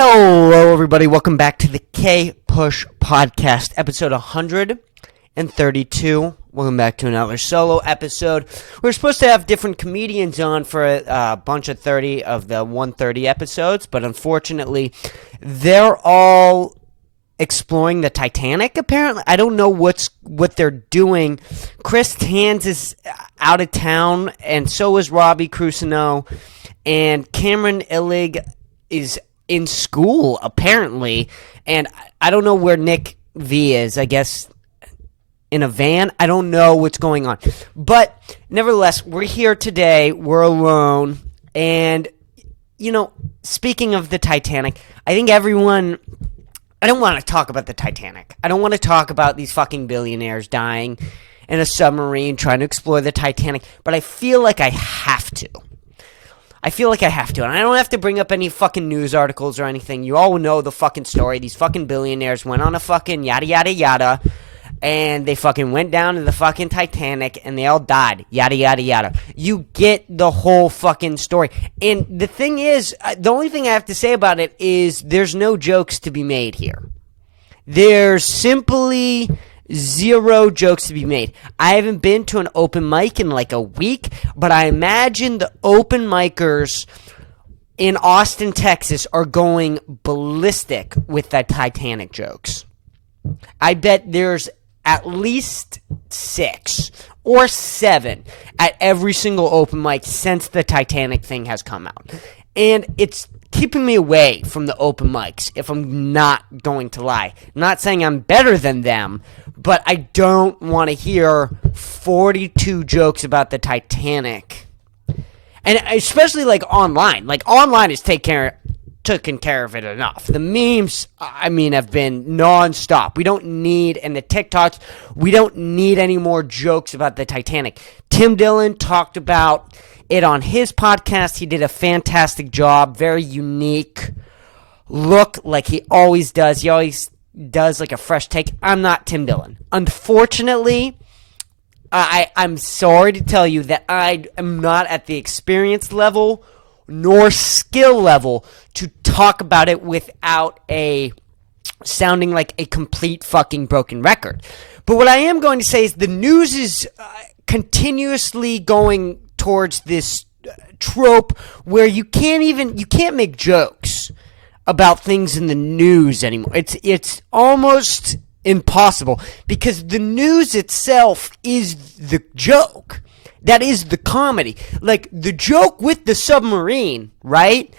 Hello, everybody. Welcome back to the Kpush podcast, episode 132. Welcome back to another solo episode. We're supposed to have different comedians on for a bunch of 30 of the 130 episodes, but unfortunately, they're all exploring the Titanic, apparently. I don't know what they're doing. Chris Tanz is out of town, and so is Robbie Crusoe, and Cameron Illig is in school, apparently, and I don't know where Nick V is. I guess in a van. I don't know what's going on, but nevertheless, we're here today. We're alone, and speaking of the Titanic, I think everyone. I don't want to talk about the Titanic. I don't want to talk about these fucking billionaires dying in a submarine trying to explore the Titanic, but I feel like I have to. And I don't have to bring up any fucking news articles or anything. You all know the fucking story. These fucking billionaires went on a fucking yada yada yada, and they fucking went down to the fucking Titanic, and they all died. Yada yada yada. You get the whole fucking story. And the thing is, the only thing I have to say about it is there's no jokes to be made here. There's simply zero jokes to be made. I haven't been to an open mic in like a week, but I imagine the open micers in Austin, Texas are going ballistic with the Titanic jokes. I bet there's at least 6 or 7 at every single open mic since the Titanic thing has come out. And it's keeping me away from the open mics, if I'm not going to lie. I'm not saying I'm better than them, but I don't want to hear 42 jokes about the Titanic. And especially like online. Like online is taken care of it enough. The memes, have been nonstop. We don't need, and the TikToks, we don't need any more jokes about the Titanic. Tim Dillon talked about it on his podcast. He did a fantastic job, very unique look, like he always does. He always does like a fresh take. I'm not Tim Dillon. Unfortunately, I'm sorry to tell you that I am not at the experience level nor skill level to talk about it without sounding like a complete fucking broken record. But what I am going to say is the news is continuously going towards this trope where you can't make jokes about things in the news anymore. It's almost impossible because the news itself is the joke. That is the comedy. Like, the joke with the submarine, right,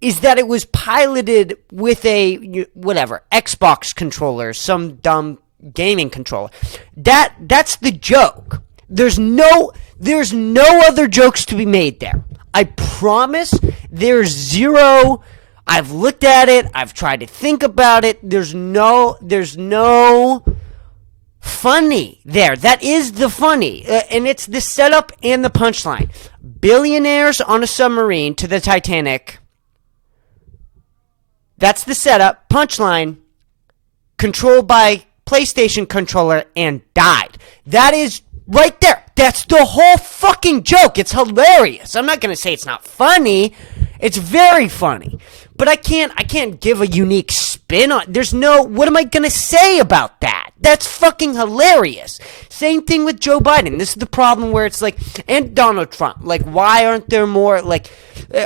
is that it was piloted with a, Xbox controller, some dumb gaming controller. That's the joke. There's no other jokes to be made there. I promise there's zero. I've looked at it. I've tried to think about it. There's no funny there. That is the funny. And it's the setup and the punchline. Billionaires on a submarine to the Titanic. That's the setup. Punchline. Controlled by PlayStation controller and died. That is right there. That's the whole fucking joke. It's hilarious. I'm not going to say it's not funny. It's very funny. But I can't give a unique spin on. What am I going to say about that? That's fucking hilarious. Same thing with Joe Biden. This is the problem where it's like, and Donald Trump. Like, why aren't there more, like,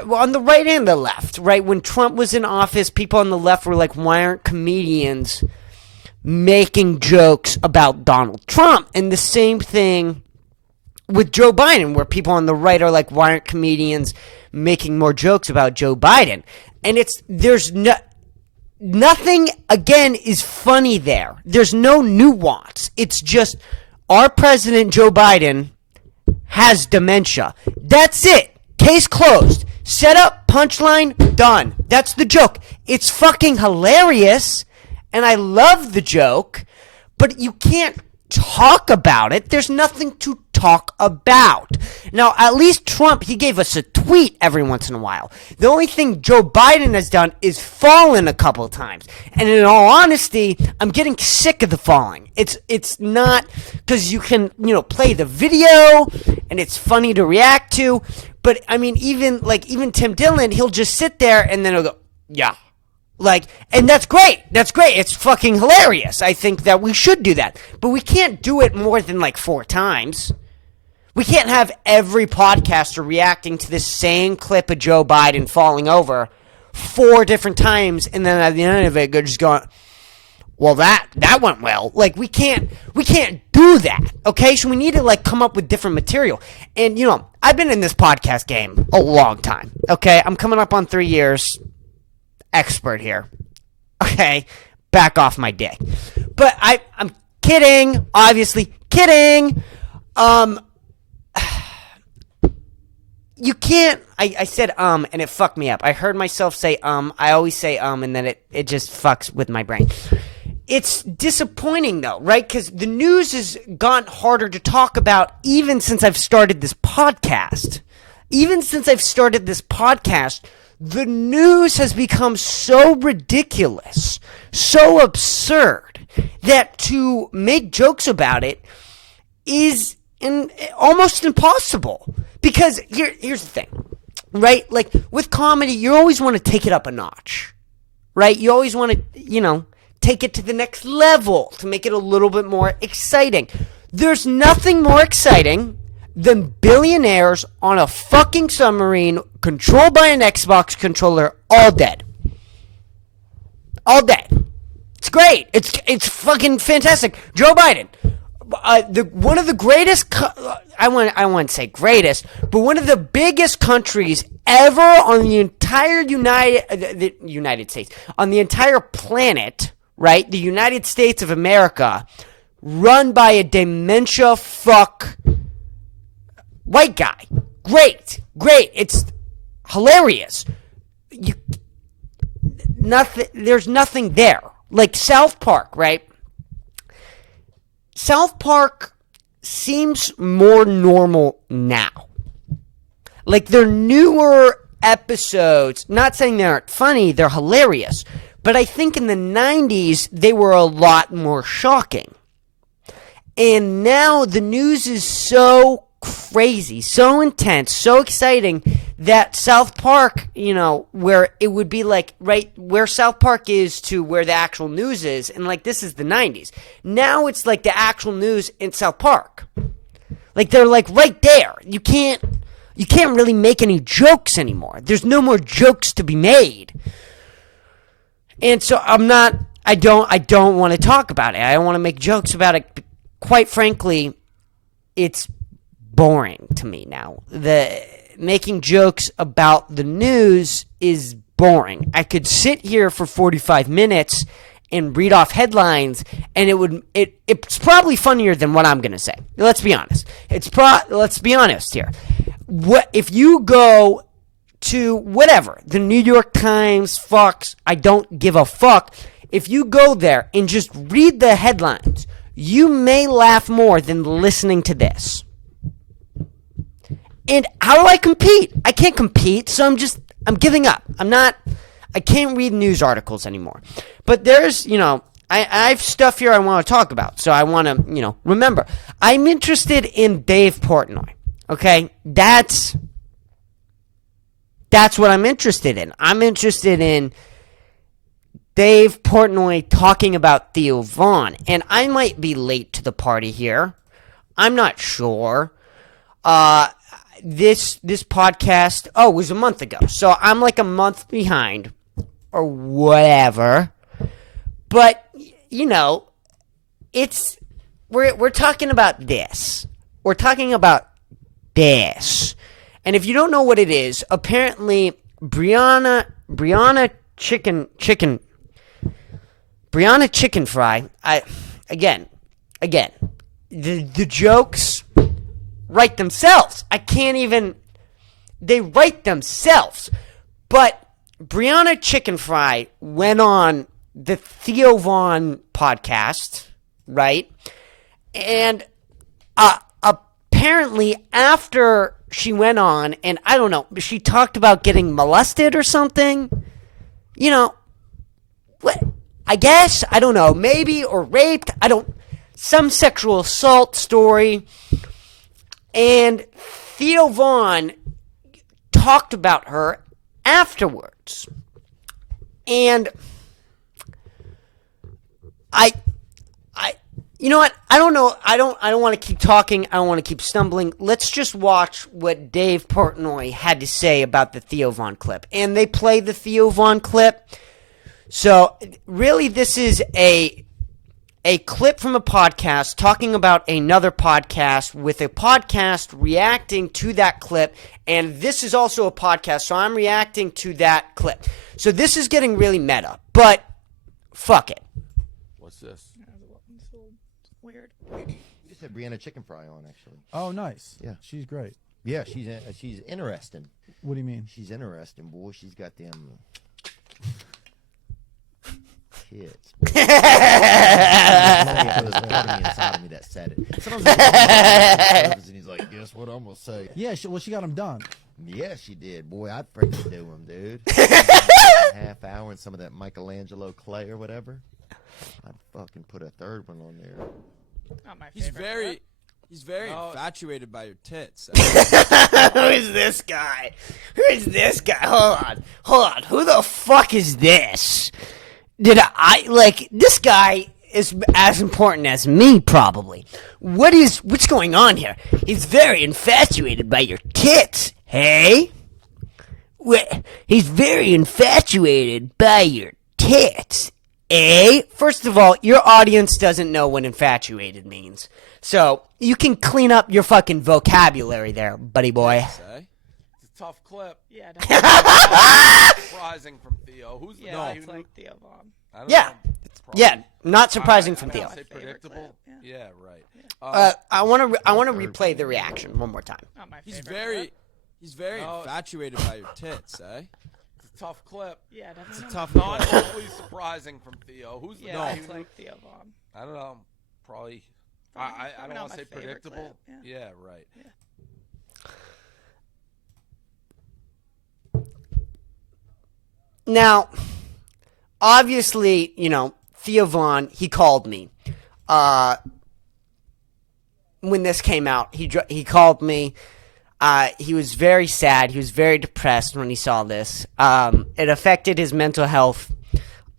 on the right and the left, right? When Trump was in office, people on the left were like, why aren't comedians making jokes about Donald Trump? And the same thing with Joe Biden, where people on the right are like, why aren't comedians making more jokes about Joe Biden? And nothing, again, is funny there. There's no nuance. It's just our president, Joe Biden, has dementia. That's it. Case closed. Set up, punchline, done. That's the joke. It's fucking hilarious, and I love the joke, but you can't talk about it. There's nothing to talk about. Now, at least Trump, he gave us a tweet every once in a while. The only thing Joe Biden has done is fallen a couple of times. And in all honesty, I'm getting sick of the falling. It's not because you can, play the video and it's funny to react to. But I mean, even Tim Dillon, he'll just sit there and then he'll go, yeah, Like, and that's great. That's great. It's fucking hilarious. I think that we should do that. But we can't do it more than like 4 times. We can't have every podcaster reacting to this same clip of Joe Biden falling over 4 different times, and then at the end of it, just going, well, that went well. Like, we can't do that, okay? So we need to, like, come up with different material. And, you know, I've been in this podcast game a long time, okay? I'm coming up on 3 years. Expert here. Okay? Back off my dick. But I'm kidding. Obviously kidding. You can't, I said and it fucked me up. I heard myself say I always say and then it just fucks with my brain. It's disappointing though, right? Because the news has gotten harder to talk about even since I've started this podcast. Even since I've started this podcast, the news has become so ridiculous, so absurd, that to make jokes about it is almost impossible. Because here's the thing, right? Like, with comedy, you always want to take it up a notch, right? You always want to, you know, take it to the next level to make it a little bit more exciting. There's nothing more exciting than billionaires on a fucking submarine controlled by an Xbox controller, all dead. All dead. It's great. It's fucking fantastic. Joe Biden, one of the greatest, I wouldn't say greatest, but one of the biggest countries ever on the entire United States, on the entire planet, right? The United States of America, run by a dementia fuck white guy. Great. It's hilarious. There's nothing there. Like South Park, right? South Park seems more normal now. Like, their newer episodes, not saying they aren't funny, they're hilarious. But I think in the 90s, they were a lot more shocking. And now the news is so crazy, so intense, so exciting that South Park, you know, where it would be like right where South Park is to where the actual news is, and like this is the 90s. Now it's like the actual news in South Park. Like, they're like right there. You can't really make any jokes anymore. There's no more jokes to be made. And so I don't want to talk about it. I don't want to make jokes about it. Quite frankly, it's boring to me now. Making jokes about the news is boring. I could sit here for 45 minutes and read off headlines, and it's probably funnier than what I'm going to say. Let's be honest. Let's be honest here. If you go to whatever, the New York Times, Fox, I don't give a fuck. If you go there and just read the headlines, you may laugh more than listening to this. And how do I compete? I can't compete, so I'm giving up. I can't read news articles anymore. But there's, you know, I have stuff here I want to talk about. So I want to, you know, remember, I'm interested in Dave Portnoy. Okay? That's what I'm interested in. I'm interested in Dave Portnoy talking about Theo Von. And I might be late to the party here. I'm not sure. This podcast, was a month ago. So I'm like a month behind or whatever. But, you know, we're talking about this. We're talking about this. And if you don't know what it is, apparently Brianna chicken fry. Again, the jokes write themselves. They write themselves. But Brianna Chicken Fry went on the Theo Von podcast, right? And apparently after she went on, and I don't know, she talked about getting molested or something. You know, what? I guess, I don't know, maybe, or raped, some sexual assault story. And Theo Von talked about her afterwards. And you know what? I don't know. I don't want to keep talking. I don't want to keep stumbling. Let's just watch what Dave Portnoy had to say about the Theo Von clip. And they play the Theo Von clip. So really, this is a clip from a podcast talking about another podcast with a podcast reacting to that clip. And this is also a podcast, so I'm reacting to that clip. So this is getting really meta, but fuck it. What's this? Weird. You said Brianna chicken fry on, actually. Oh, nice. Yeah. She's great. Yeah, she's interesting. What do you mean? She's interesting, boy. She's got them tits. There's part of me inside of me that said it. Sometimes and he's like, guess what I'm gonna say? Yeah, she got him done. Yeah, she did. Boy, I'd freaking do him, dude. A half hour and some of that Michelangelo clay or whatever. I'd fucking put a third one on there. Not my He's favorite. very infatuated by your tits. Who is this guy? Who is this guy? Hold on. Who the fuck is this? This guy is as important as me, probably. What's going on here? He's very infatuated by your tits, hey? He's very infatuated by your tits, eh? First of all, your audience doesn't know what infatuated means. So, you can clean up your fucking vocabulary there, buddy boy. It's a tough clip. Yeah, Surprising from Theo. Who's the guy it's who like Theo Von. I don't Yeah. know. It's probably- Yeah, not surprising from I Theo. don't say predictable. clip, Yeah, right. I want to replay the reaction one more time. Not my He's favorite. very infatuated by your tits, eh? It's a tough clip. Yeah, It's definitely. a tough not totally surprising from Theo. Who's the Yeah, guy it's who like Theo Von. I don't know. Probably. Probably I don't not want to my say favorite predictable. clip, Yeah, right. Now, obviously, Theo Von, he called me. When this came out, he called me. He was very sad. He was very depressed when he saw this. It affected his mental health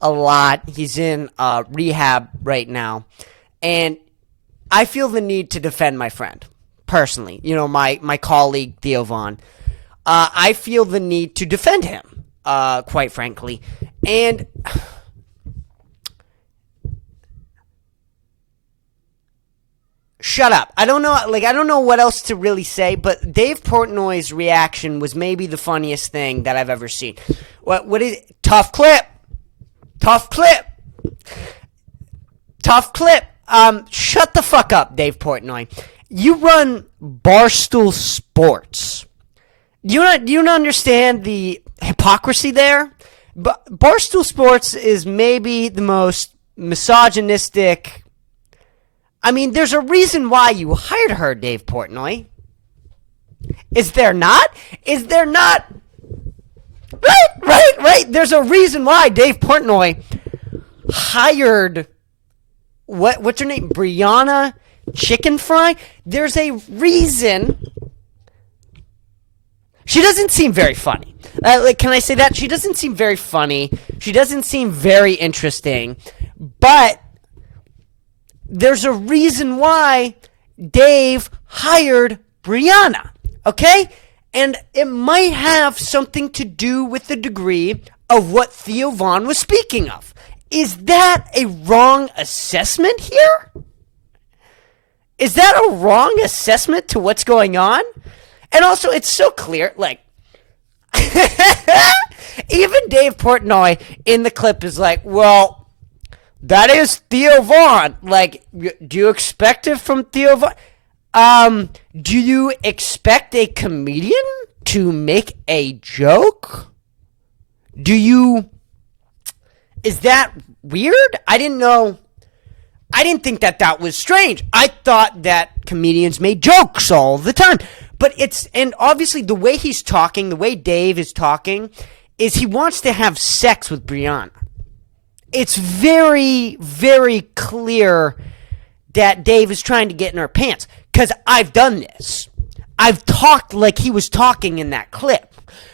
a lot. He's in rehab right now. And I feel the need to defend my friend, personally. My colleague, Theo Von. I feel the need to defend him, quite frankly. And shut up. I don't know what else to really say, but Dave Portnoy's reaction was maybe the funniest thing that I've ever seen. What is it? Tough clip. Shut the fuck up, Dave Portnoy. You run Barstool Sports. Do you not understand the hypocrisy there? Barstool Sports is maybe the most misogynistic. I mean, there's a reason why you hired her, Dave Portnoy. Is there not? Right. There's a reason why Dave Portnoy hired, what's her name? Brianna Chicken Fry? There's a reason. She doesn't seem very funny. Can I say that? She doesn't seem very funny. She doesn't seem very interesting. But there's a reason why Dave hired Brianna, okay? And it might have something to do with the degree of what Theo Von was speaking of. Is that a wrong assessment here? Is that a wrong assessment to what's going on? And also, it's so clear, even Dave Portnoy in the clip is like, well, that is Theo Von. Do you expect it from Theo Von? Do you expect a comedian to make a joke? Is that weird? I didn't know. I didn't think that was strange. I thought that comedians made jokes all the time. But and obviously the way he's talking, the way Dave is talking, is he wants to have sex with Brianna. It's very, very clear that Dave is trying to get in her pants. Because I've done this. I've talked like he was talking in that clip.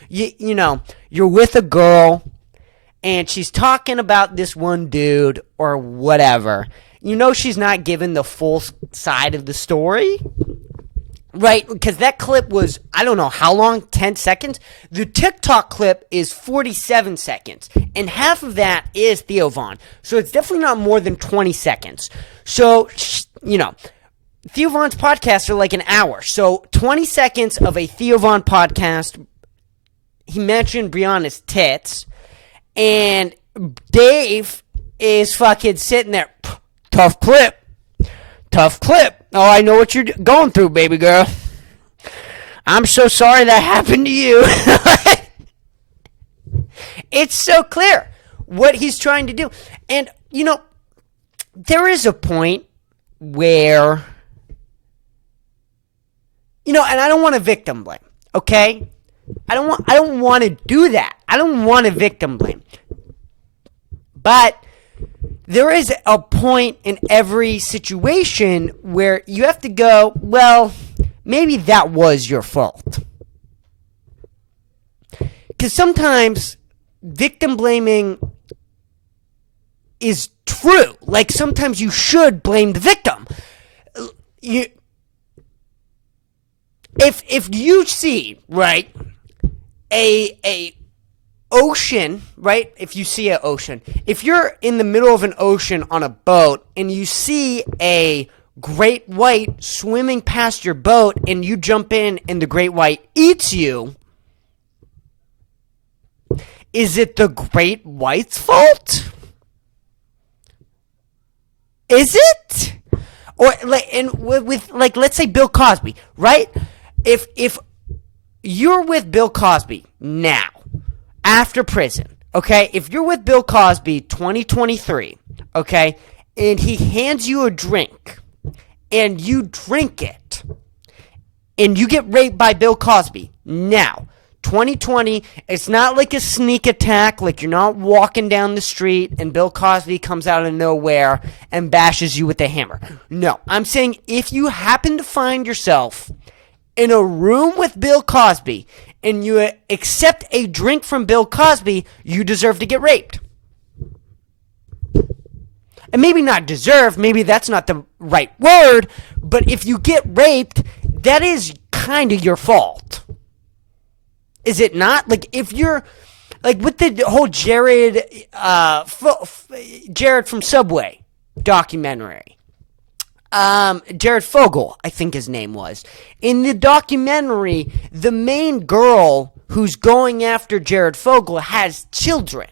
You're with a girl, and she's talking about this one dude or whatever. You know she's not giving the full side of the story, right? Because that clip was, I don't know how long, 10 seconds? The TikTok clip is 47 seconds, and half of that is Theo Von. So it's definitely not more than 20 seconds. So, you know, Theo Von's podcasts are like an hour. So 20 seconds of a Theo Von podcast, he mentioned Brianna's tits, and Dave is fucking sitting there, tough clip. Tough clip. Oh, I know what you're going through, baby girl. I'm so sorry that happened to you. It's so clear what he's trying to do. And, you know, there is a point where, you know, and I don't want to victim blame, okay? I don't want to do that. I don't want to victim blame. But there is a point in every situation where you have to go, well, maybe that was your fault. Because sometimes victim blaming is true. Like, sometimes you should blame the victim. If you see, right, a ocean, right? If you see an ocean, if you're in the middle of an ocean on a boat and you see a great white swimming past your boat and you jump in and the great white eats you, is it the great white's fault? Is it? Or like, and with like, let's say Bill Cosby, right? If you're with Bill Cosby now, after prison, okay? If you're with Bill Cosby 2023, okay, and he hands you a drink, and you drink it, and you get raped by Bill Cosby, now, 2020, it's not like a sneak attack, like you're not walking down the street, and Bill Cosby comes out of nowhere and bashes you with a hammer. No, I'm saying if you happen to find yourself in a room with Bill Cosby, and you accept a drink from Bill Cosby, you deserve to get raped. And maybe not deserve, maybe that's not the right word, but if you get raped, that is kind of your fault. Is it not? Like, if you're, like, with the whole Jared from Subway documentary, Jared Fogle, I think his name was. In the documentary, the main girl who's going after Jared Fogle has children.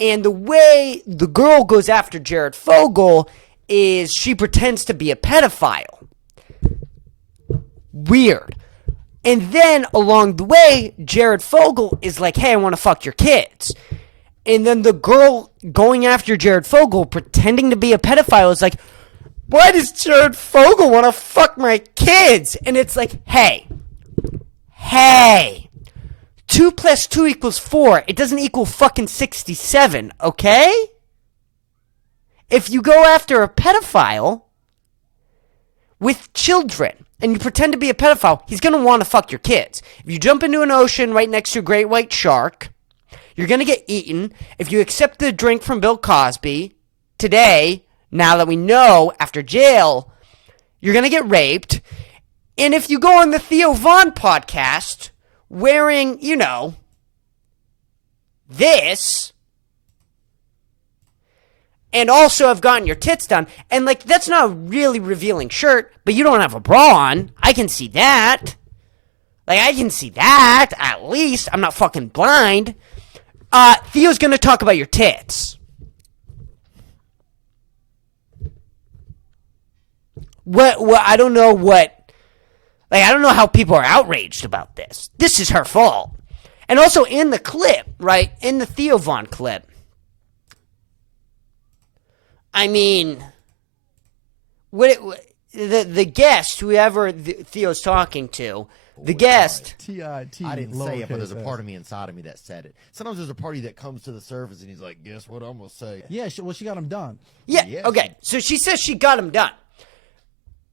And the way the girl goes after Jared Fogle is she pretends to be a pedophile. Weird. And then along the way, Jared Fogle is like, hey, I want to fuck your kids. And then the girl going after Jared Fogle, pretending to be a pedophile, is like, why does Jared Fogle want to fuck my kids? And it's like, hey, 2 + 2 = 4. It doesn't equal fucking 67, okay? If you go after a pedophile with children and you pretend to be a pedophile, he's going to want to fuck your kids. If you jump into an ocean right next to a great white shark, you're going to get eaten. If you accept the drink from Bill Cosby today, now that we know, after jail, you're going to get raped. And if you go on the Theo Von podcast wearing, you know, this, and also have gotten your tits done, and, like, that's not a really revealing shirt, but you don't have a bra on. I can see that. Like, I can see that, at least. I'm not fucking blind. Theo's going to talk about your tits. What I don't know I don't know how people are outraged about this. This is her fault. And also in the clip, right, in the Theo Von clip, I mean, the guest, whoever Theo's talking to, the guest. T-I-T. I didn't say it, but there's a lowercase part s. of me inside of me that said it. Sometimes there's a party that comes to the surface and he's like, guess what I'm going to say? Yeah, she got him done. Yeah, Yes. okay, so she says she got him done.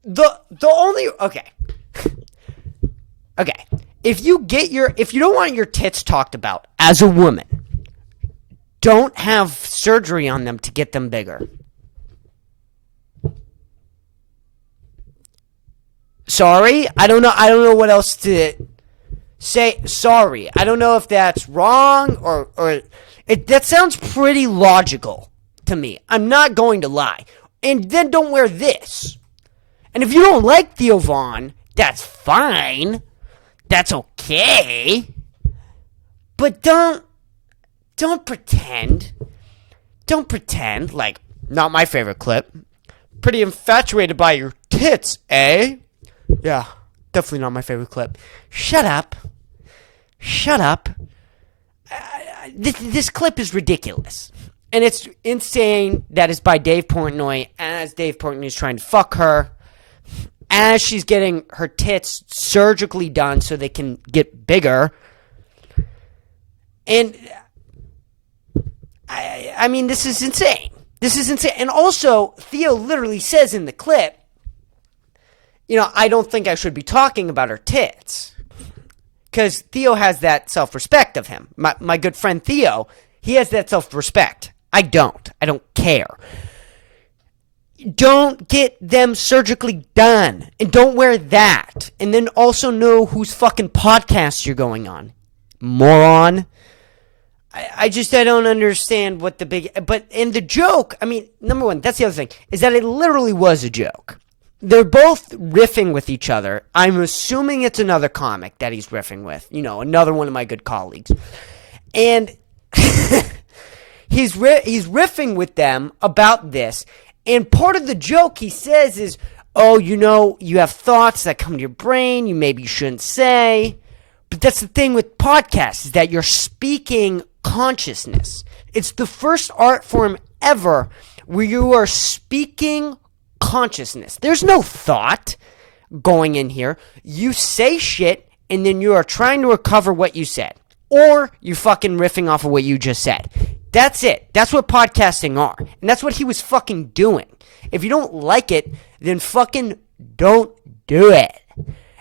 The only, okay. If you don't want your tits talked about as a woman, don't have surgery on them to get them bigger. Sorry? I don't know what else to say. Sorry. I don't know if that's wrong or that sounds pretty logical to me. I'm not going to lie. And then don't wear this. And if you don't like Theo Von, that's fine. That's okay. But don't pretend. Don't pretend like, not my favorite clip. Pretty infatuated by your tits, eh? Yeah, definitely not my favorite clip. Shut up. Shut up. This clip is ridiculous. And it's insane that it's by Dave Portnoy as Dave Portnoy is trying to fuck her. As she's getting her tits surgically done so they can get bigger. And, I mean, this is insane. This is insane. And also, Theo literally says in the clip, you know, I don't think I should be talking about her tits. Because Theo has that self-respect of him. My good friend Theo, he has that self-respect. I don't. I don't care. Don't get them surgically done. And don't wear that. And then also know whose fucking podcast you're going on. Moron. I don't understand what the big... But in the joke, I mean, number one, that's the other thing, is that it literally was a joke. They're both riffing with each other. I'm assuming it's another comic that he's riffing with. You know, another one of my good colleagues. And he's riffing with them about this. And part of the joke he says is, oh, you know, you have thoughts that come to your brain you maybe shouldn't say. But that's the thing with podcasts, is that you're speaking consciousness. It's the first art form ever where you are speaking consciousness. There's no thought going in here. You say shit, and then you are trying to recover what you said. Or you're fucking riffing off of what you just said. That's it. That's what podcasting are. And that's what he was fucking doing. If you don't like it, then fucking don't do it.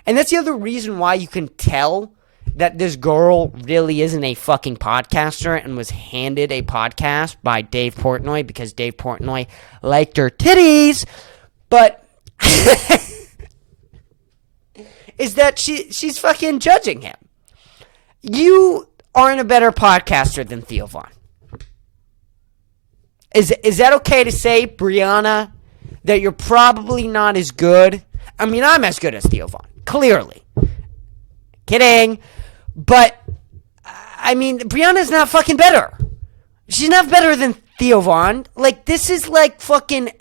And that's the other reason why you can tell that this girl really isn't a fucking podcaster and was handed a podcast by Dave Portnoy because Dave Portnoy liked her titties. But is that she's fucking judging him. You aren't a better podcaster than Theo Von. Is that okay to say, Brianna, that you're probably not as good? I mean, I'm as good as Theo Von, clearly. Kidding. But, I mean, Brianna's not fucking better. She's not better than Theo Von. Like, this is like fucking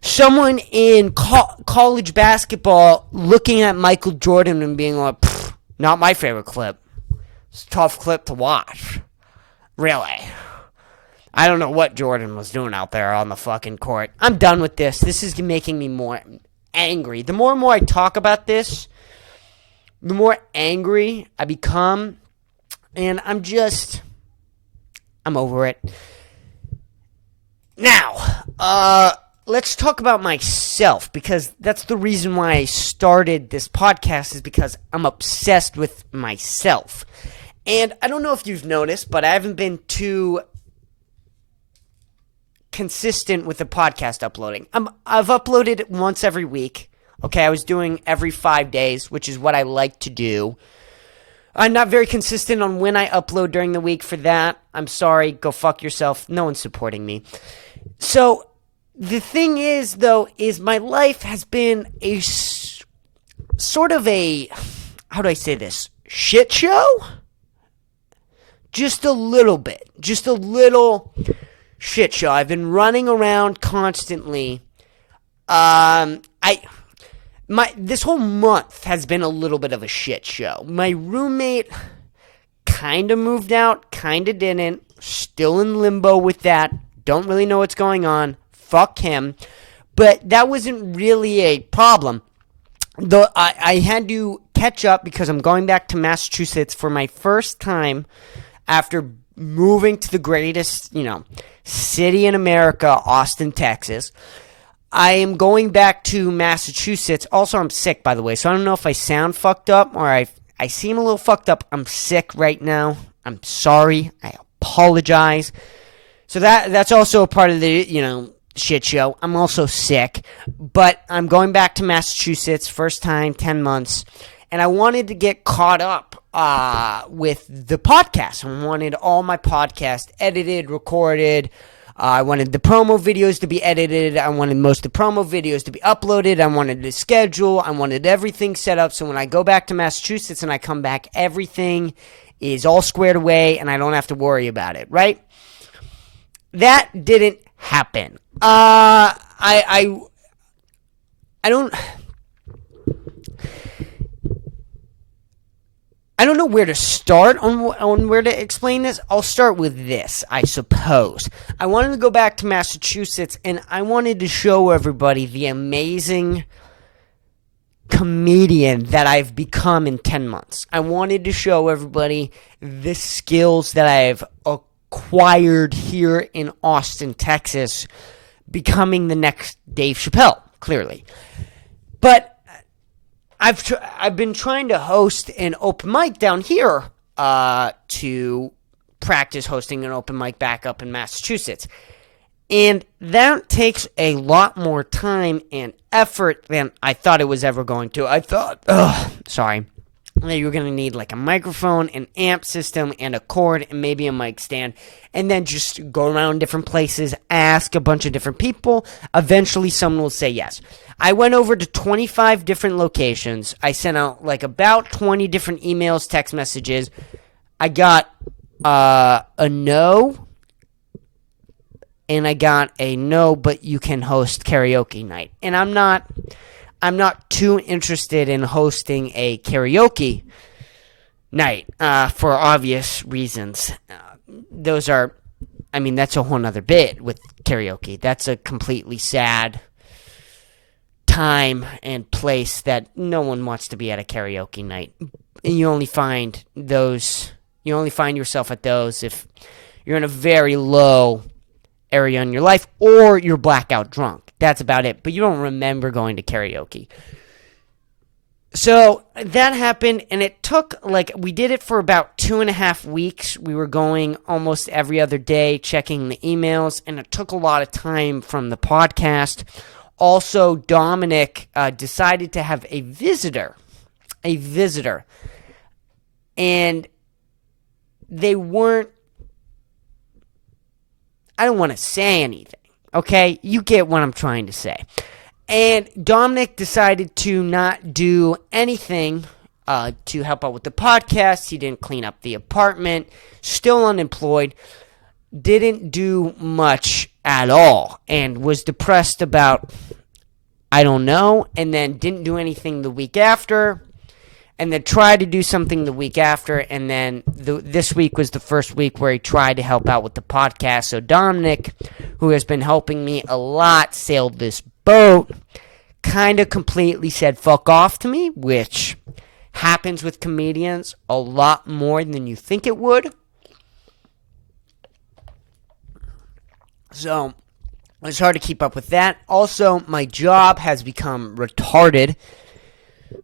someone in college basketball looking at Michael Jordan and being like, not my favorite clip. It's a tough clip to watch. Really. I don't know what Jordan was doing out there on the fucking court. I'm done with this. This is making me more angry. The more and more I talk about this, the more angry I become. And I'm over it. Now, let's talk about myself, because that's the reason why I started this podcast, is because I'm obsessed with myself. And I don't know if you've noticed, but I haven't been too consistent with the podcast uploading. I've uploaded once every week. Okay, I was doing every 5 days, which is what I like to do. I'm not very consistent on when I upload during the week. For that, I'm sorry. Go fuck yourself. No one's supporting me. So, the thing is, though, is my life has been a sort of a, how do I say this, shit show? Just a little bit. Just a little shit show. I've been running around constantly. This whole month has been a little bit of a shit show. My roommate kind of moved out, kind of didn't. Still in limbo with that. Don't really know what's going on. Fuck him. But that wasn't really a problem. Though I had to catch up because I'm going back to Massachusetts for my first time after moving to the greatest, city in America, Austin, Texas. I am going back to Massachusetts. Also, I'm sick, by the way, so I don't know if I sound fucked up or I seem a little fucked up. I'm sick right now. I'm sorry. I apologize. So that's also a part of the, shit show. I'm also sick, but I'm going back to Massachusetts, first time, 10 months, and I wanted to get caught up with the podcast. I wanted all my podcasts edited, recorded. I wanted the promo videos to be edited. I wanted most of the promo videos to be uploaded. I wanted the schedule. I wanted everything set up so when I go back to Massachusetts and I come back, everything is all squared away and I don't have to worry about it, right? That didn't happen. I don't know where to start on where to explain this. I'll start with this, I suppose. I wanted to go back to Massachusetts, and I wanted to show everybody the amazing comedian that I've become in 10 months. I wanted to show everybody the skills that I've acquired here in Austin, Texas, becoming the next Dave Chappelle, clearly. But I've been trying to host an open mic down here to practice hosting an open mic back up in Massachusetts. And that takes a lot more time and effort than I thought it was ever going to. I thought, that you were going to need like a microphone, an amp system, and a cord, and maybe a mic stand. And then just go around different places, ask a bunch of different people. Eventually someone will say yes. I went over to 25 different locations. I sent out like about 20 different emails, text messages. I got a no, and I got a no, but you can host karaoke night. And I'm not too interested in hosting a karaoke night for obvious reasons. That's a whole nother bit with karaoke. That's a completely sad time and place that no one wants to be at a karaoke night. And you only find yourself at those if you're in a very low area in your life or you're blackout drunk. That's about it. But you don't remember going to karaoke. So that happened, and it took, we did it for about 2.5 weeks. We were going almost every other day, checking the emails, and it took a lot of time from the podcast. Also, Dominic decided to have a visitor, and they weren't, I don't want to say anything, okay? You get what I'm trying to say. And Dominic decided to not do anything to help out with the podcast. He didn't clean up the apartment, still unemployed, didn't do much at all, and was depressed about, I don't know, and then didn't do anything the week after, and then tried to do something the week after, and then this week was the first week where he tried to help out with the podcast. So Dominic, who has been helping me a lot, sailed this boat, kind of completely said fuck off to me, which happens with comedians a lot more than you think it would. So it's hard to keep up with that. Also, my job has become retarded.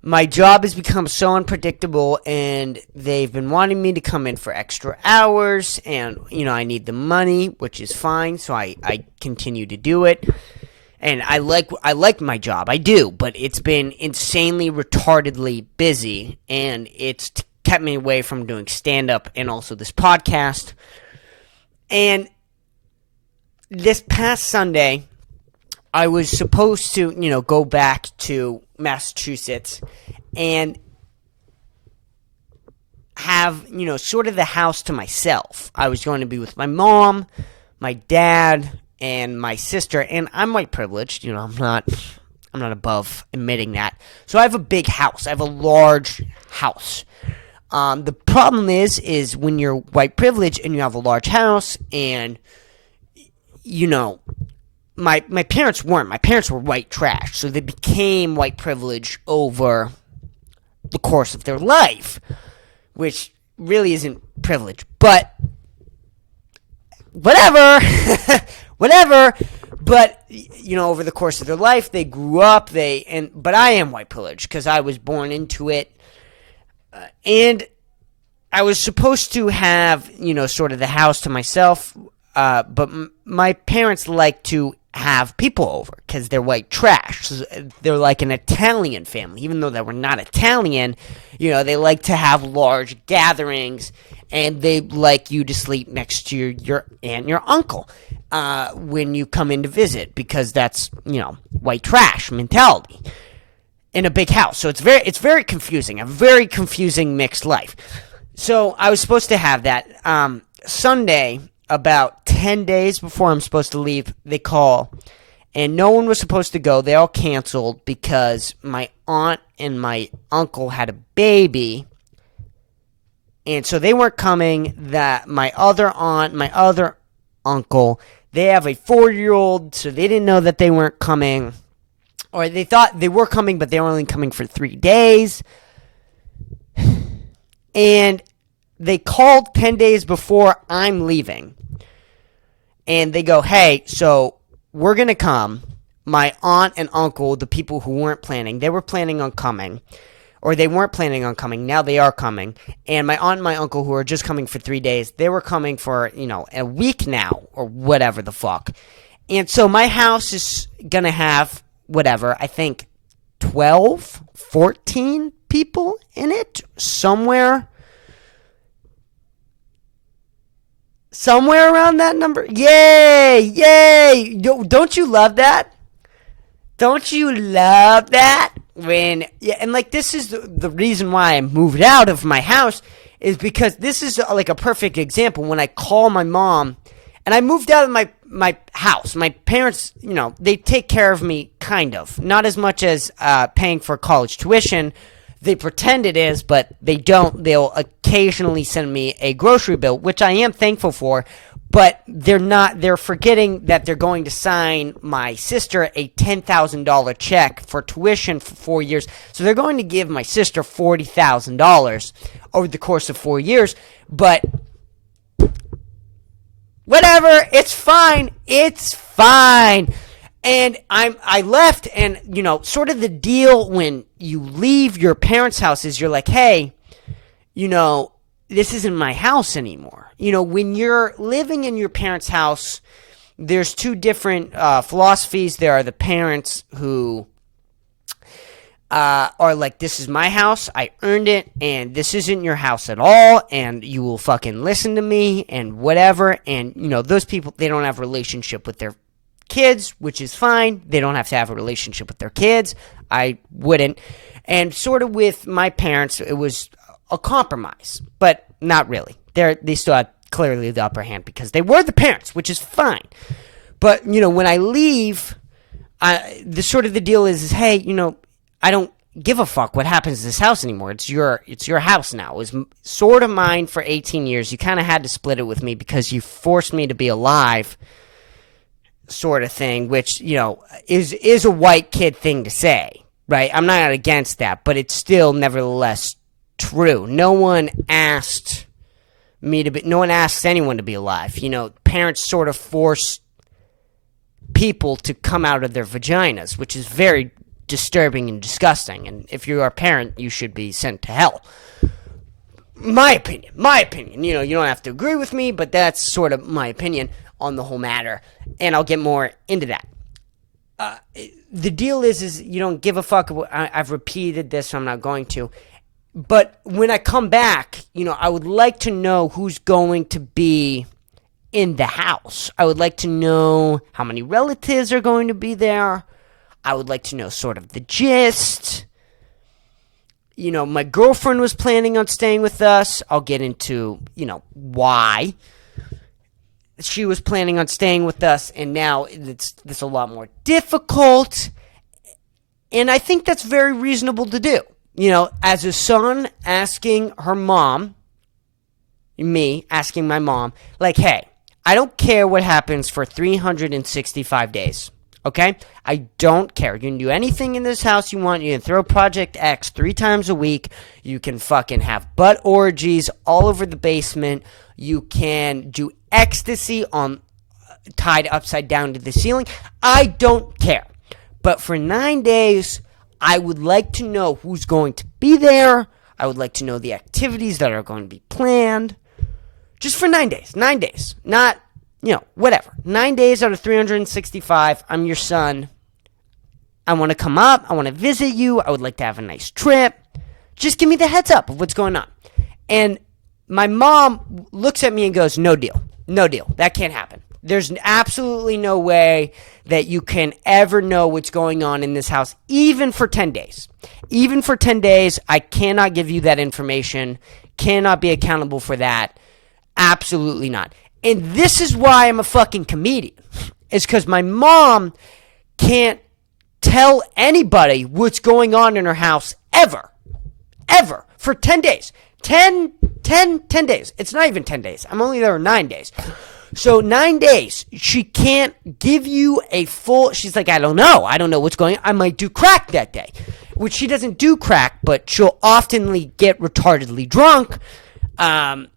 My job has become so unpredictable, and they've been wanting me to come in for extra hours, and, I need the money, which is fine, so I continue to do it. And I like my job, I do, but it's been insanely retardedly busy, and it's kept me away from doing stand-up and also this podcast. And this past Sunday, I was supposed to, go back to Massachusetts and have, sort of the house to myself. I was going to be with my mom, my dad, and my sister, and I'm white privileged, I'm not above admitting that. So I have a big house. I have a large house. The problem is when you're white privileged and you have a large house, and my parents weren't. My parents were white trash, so they became white privilege over the course of their life, which really isn't privilege, but whatever. But over the course of their life, they grew up. But I am white privileged because I was born into it, and I was supposed to have sort of the house to myself. my parents like to have people over because they're white trash. So they're like an Italian family, even though they were not Italian. They like to have large gatherings, and they like you to sleep next to your aunt and your uncle when you come in to visit, because that's white trash mentality in a big house. So it's very confusing, a very confusing mixed life. So I was supposed to have that Sunday. About 10 days before I'm supposed to leave, they call, and no one was supposed to go. They all canceled because my aunt and my uncle had a baby, and so they weren't coming. That my other aunt, my other uncle, they have a 4-year-old, so they didn't know that they weren't coming, or they thought they were coming, but they were only coming for 3 days, and they called 10 days before I'm leaving. And they go, hey, so we're going to come. My aunt and uncle, the people who weren't planning, they were planning on coming. Or they weren't planning on coming. Now they are coming. And my aunt and my uncle, who are just coming for 3 days, they were coming for, a week now. Or whatever the fuck. And so my house is going to have, whatever, I think 12, 14 people in it. Somewhere around that number. Yay! Don't you love that? Don't you love that? And this is the reason why I moved out of my house, is because this is like a perfect example. When I call my mom, and I moved out of my house. My parents, they take care of me, kind of. Not as much as paying for college tuition. They pretend it is, but they don't. They'll occasionally send me a grocery bill, which I am thankful for, but they're not. They're forgetting that they're going to sign my sister a $10,000 check for tuition for 4 years. So they're going to give my sister $40,000 over the course of 4 years, but whatever, it's fine. It's fine. And I left, and, sort of the deal when you leave your parents' house is you're like, hey, this isn't my house anymore. When you're living in your parents' house, there's two different philosophies. There are the parents who are like, this is my house, I earned it, and this isn't your house at all, and you will fucking listen to me, and whatever. And, those people, they don't have a relationship with their kids, which is fine. They don't have to have a relationship with their kids. I wouldn't. And sort of with my parents, it was a compromise, but not really. They still had clearly the upper hand because they were the parents, which is fine. But, when I leave, the deal is, hey, I don't give a fuck what happens to this house anymore. It's your house now. It was sort of mine for 18 years. You kind of had to split it with me because you forced me to be alive, sort of thing, which, is a white kid thing to say, right? I'm not against that, but it's still nevertheless true. No one asked anyone to be alive. Parents sort of force people to come out of their vaginas, which is very disturbing and disgusting. And if you're a parent, you should be sent to hell. My opinion. You don't have to agree with me, but that's sort of my opinion on the whole matter, and I'll get more into that. The deal is you don't give a fuck. I've repeated this, so I'm not going to. But when I come back, I would like to know who's going to be in the house. I would like to know how many relatives are going to be there. I would like to know sort of the gist. My girlfriend was planning on staying with us. I'll get into, why she was planning on staying with us, and now it's a lot more difficult. And I think that's very reasonable to do. As a son asking her mom, me asking my mom, like, hey, I don't care what happens for 365 days, okay? I don't care. You can do anything in this house you want. You can throw Project X 3 times a week. You can fucking have butt orgies all over the basement. You can do ecstasy tied upside down to the ceiling. I don't care. But for 9 days, I would like to know who's going to be there. I would like to know the activities that are going to be planned. Just for 9 days. 9 days. Not whatever. 9 days out of 365, I'm your son. I want to come up. I want to visit you. I would like to have a nice trip. Just give me the heads up of what's going on. And my mom looks at me and goes, no deal. No deal. That can't happen. There's absolutely no way that you can ever know what's going on in this house, even for 10 days. Even for 10 days, I cannot give you that information. Cannot be accountable for that. Absolutely not. And this is why I'm a fucking comedian. It's because my mom can't tell anybody what's going on in her house ever. Ever. For 10 days. 10 days. It's not even 10 days. I'm only there 9 days. So 9 days, she can't give you a full, she's like, I don't know what's going on. I might do crack that day, which she doesn't do crack, but she'll oftenly get retardedly drunk.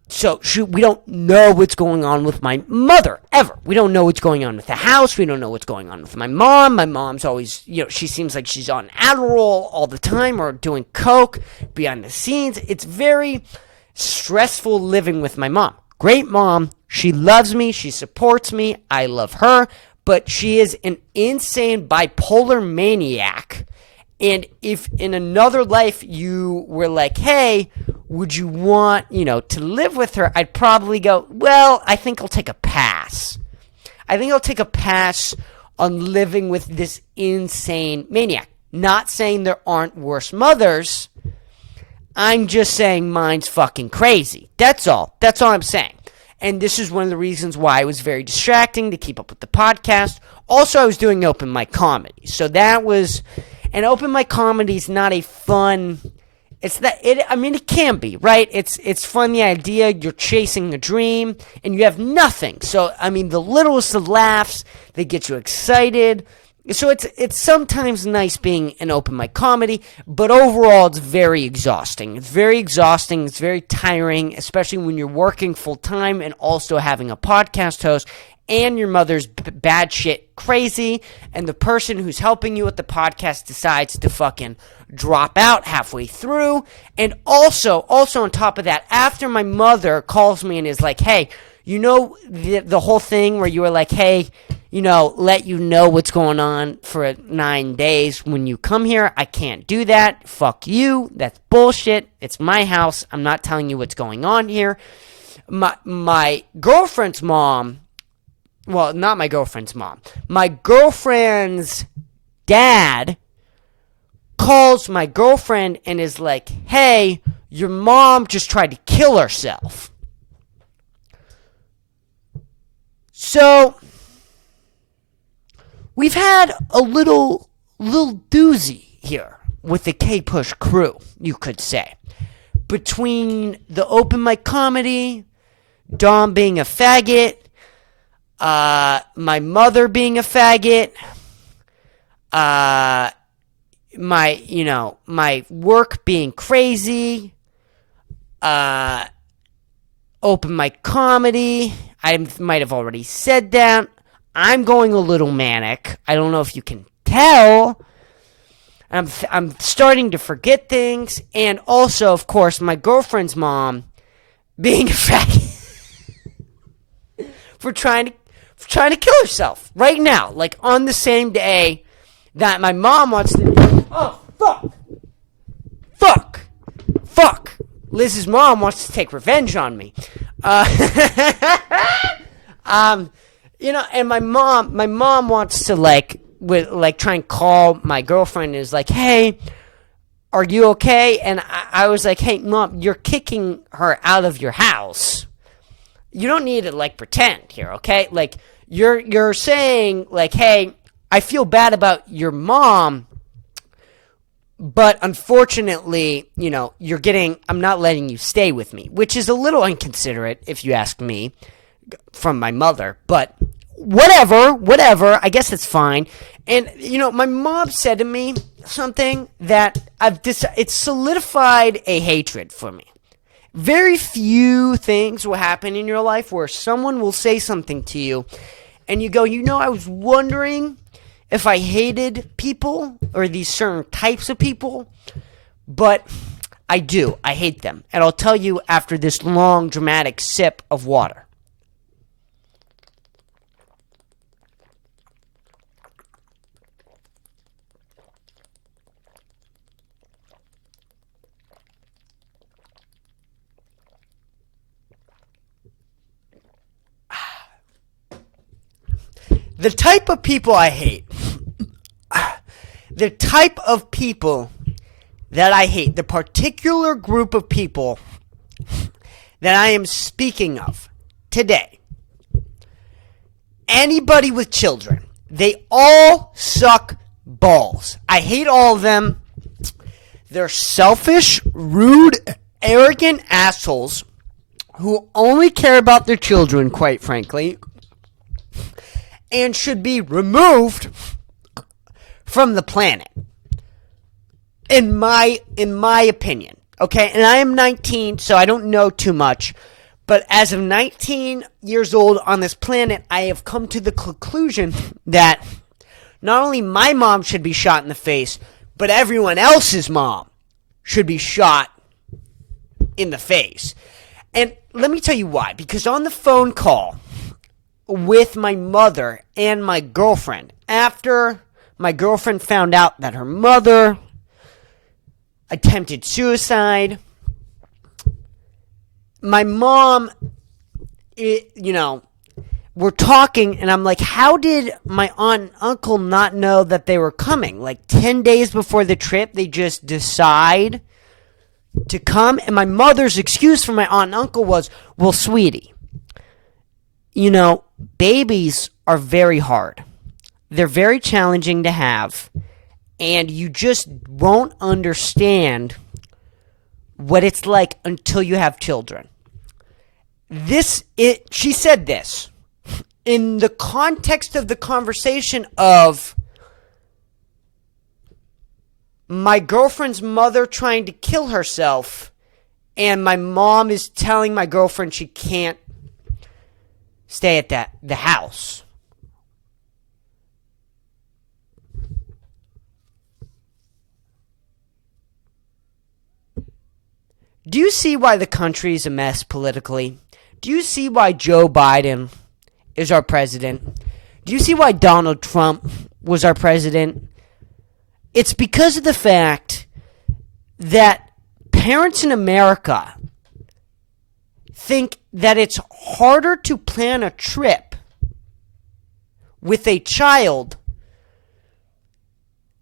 So we don't know what's going on with my mother, ever. We don't know what's going on with the house. We don't know what's going on with my mom. My mom's always, she seems like she's on Adderall all the time or doing coke behind the scenes. It's very stressful living with my mom. Great mom. She loves me. She supports me. I love her. But she is an insane bipolar maniac. And if in another life you were like, hey, would you want, to live with her? I'd probably go, well, I think I'll take a pass. I think I'll take a pass on living with this insane maniac. Not saying there aren't worse mothers. I'm just saying mine's fucking crazy. That's all. That's all I'm saying. And this is one of the reasons why it was very distracting to keep up with the podcast. Also, I was doing open mic comedy. So that was... And open mic comedy is not a fun... it can be, right? It's fun, the idea, you're chasing a dream, and you have nothing. So, the littlest of laughs, they get you excited. So it's sometimes nice being an open mic comedy, but overall it's very exhausting. It's very exhausting. It's very tiring, especially when you're working full time and also having a podcast host and your mother's bad shit crazy, and the person who's helping you with the podcast decides to fucking drop out halfway through. And also on top of that, after my mother calls me and is like, hey, the whole thing where you were like, hey, let you know what's going on for 9 days when you come here. I can't do that. Fuck you. That's bullshit. It's my house. I'm not telling you what's going on here. My girlfriend's mom, well, not my girlfriend's mom, my girlfriend's dad calls my girlfriend and is like, hey, your mom just tried to kill herself. So... we've had a little doozy here with the Kpush crew, you could say. Between the open mic comedy, Dom being a faggot, my mother being a faggot, my work being crazy, open mic comedy, I might have already said that. I'm going a little manic. I don't know if you can tell. I'm starting to forget things. And also, of course, my girlfriend's mom being a faggot for trying to kill herself right now. Like, on the same day that my mom wants to... Oh, fuck. Liz's mom wants to take revenge on me. And my mom wants to try and call my girlfriend and is like, hey, are you okay? And I was like, hey, Mom, you're kicking her out of your house. You don't need to pretend here, okay? You're saying hey, I feel bad about your mom, but unfortunately, I'm not letting you stay with me, which is a little inconsiderate if you ask me, from my mother, but whatever, I guess it's fine. And, my mom said to me something that it's solidified a hatred for me. Very few things will happen in your life where someone will say something to you and you go, I was wondering if I hated people or these certain types of people, but I do. I hate them. And I'll tell you after this long, dramatic sip of water. The type of people I hate. The type of people that I hate. The particular group of people that I am speaking of today. Anybody with children. They all suck balls. I hate all of them. They're selfish, rude, arrogant assholes who only care about their children, quite frankly, and should be removed from the planet. In my opinion. Okay, and I am 19, so I don't know too much. But as of 19 years old on this planet, I have come to the conclusion that not only my mom should be shot in the face, but everyone else's mom should be shot in the face. And let me tell you why. Because on the phone call with my mother and my girlfriend, after my girlfriend found out that her mother attempted suicide, my mom, we're talking, and I'm like, how did my aunt and uncle not know that they were coming? Like 10 days before the trip, they just decide to come. And my mother's excuse for my aunt and uncle was, well, sweetie, babies are very hard. They're very challenging to have, and you just won't understand what it's like until you have children. She said this in the context of the conversation of my girlfriend's mother trying to kill herself, and my mom is telling my girlfriend she can't stay at the house. Do you see why the country is a mess politically? Do you see why Joe Biden is our president? Do you see why Donald Trump was our president? It's because of the fact that parents in America think that it's harder to plan a trip with a child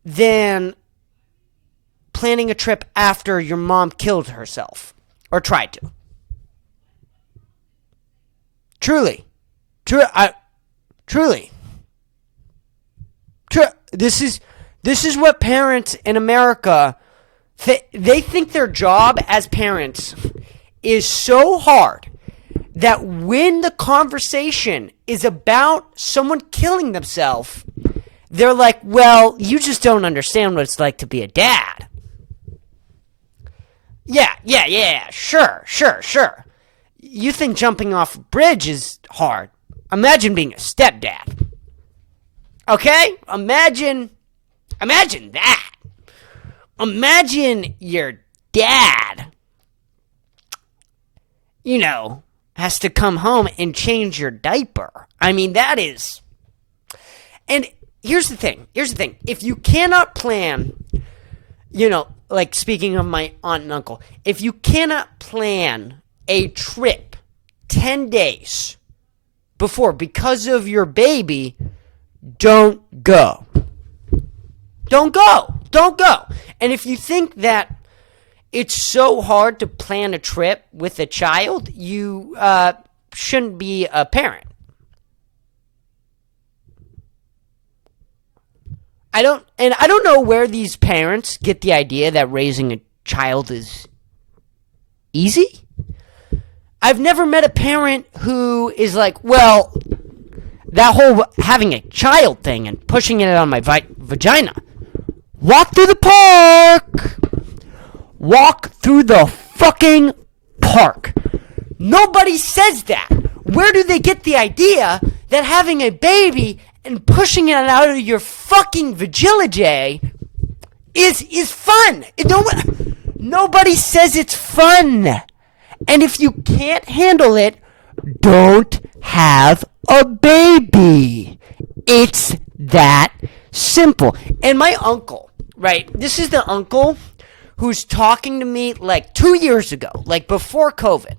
than planning a trip after your mom killed herself or tried to. Truly. This is what parents in America, they think their job as parents is so hard that when the conversation is about someone killing themselves, they're like, well, you just don't understand what it's like to be a dad. Yeah, sure. You think jumping off a bridge is hard. Imagine being a stepdad. Okay? Imagine that. Imagine your dad, has to come home and change your diaper. I mean, that is... And here's the thing. If you cannot plan, like speaking of my aunt and uncle, if you cannot plan a trip 10 days before because of your baby, don't go. Don't go. And if you think that it's so hard to plan a trip with a child, you shouldn't be a parent. I don't know where these parents get the idea that raising a child is easy. I've never met a parent who is like, well, that whole having a child thing and pushing it on my vagina. Walk through the park. Walk through the fucking park. Nobody says that. Where do they get the idea that having a baby and pushing it out of your fucking vagina is fun? Nobody says it's fun. And if you can't handle it, don't have a baby. It's that simple. And my uncle, right? This is the uncle who's talking to me like 2 years ago, like before COVID.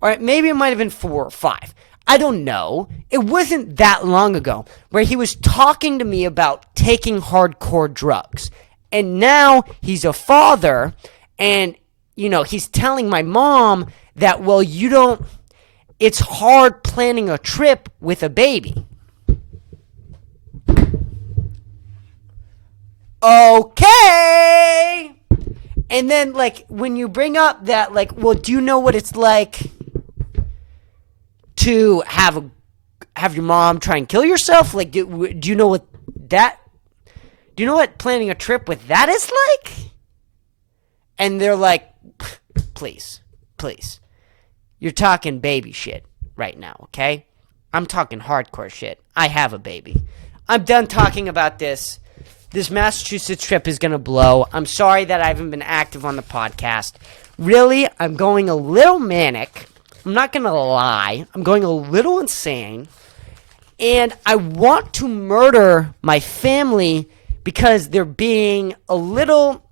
Or maybe it might have been 4 or 5. I don't know. It wasn't that long ago where he was talking to me about taking hardcore drugs. And now he's a father and, he's telling my mom that, well, it's hard planning a trip with a baby. Okay. And then, when you bring up that, well, do you know what it's like to have your mom try and kill yourself? Do you know what planning a trip with that is like? And they're like, please. You're talking baby shit right now, okay? I'm talking hardcore shit. I have a baby. I'm done talking about this. This Massachusetts trip is going to blow. I'm sorry that I haven't been active on the podcast. Really, I'm going a little manic. I'm not going to lie. I'm going a little insane. And I want to murder my family because they're being a little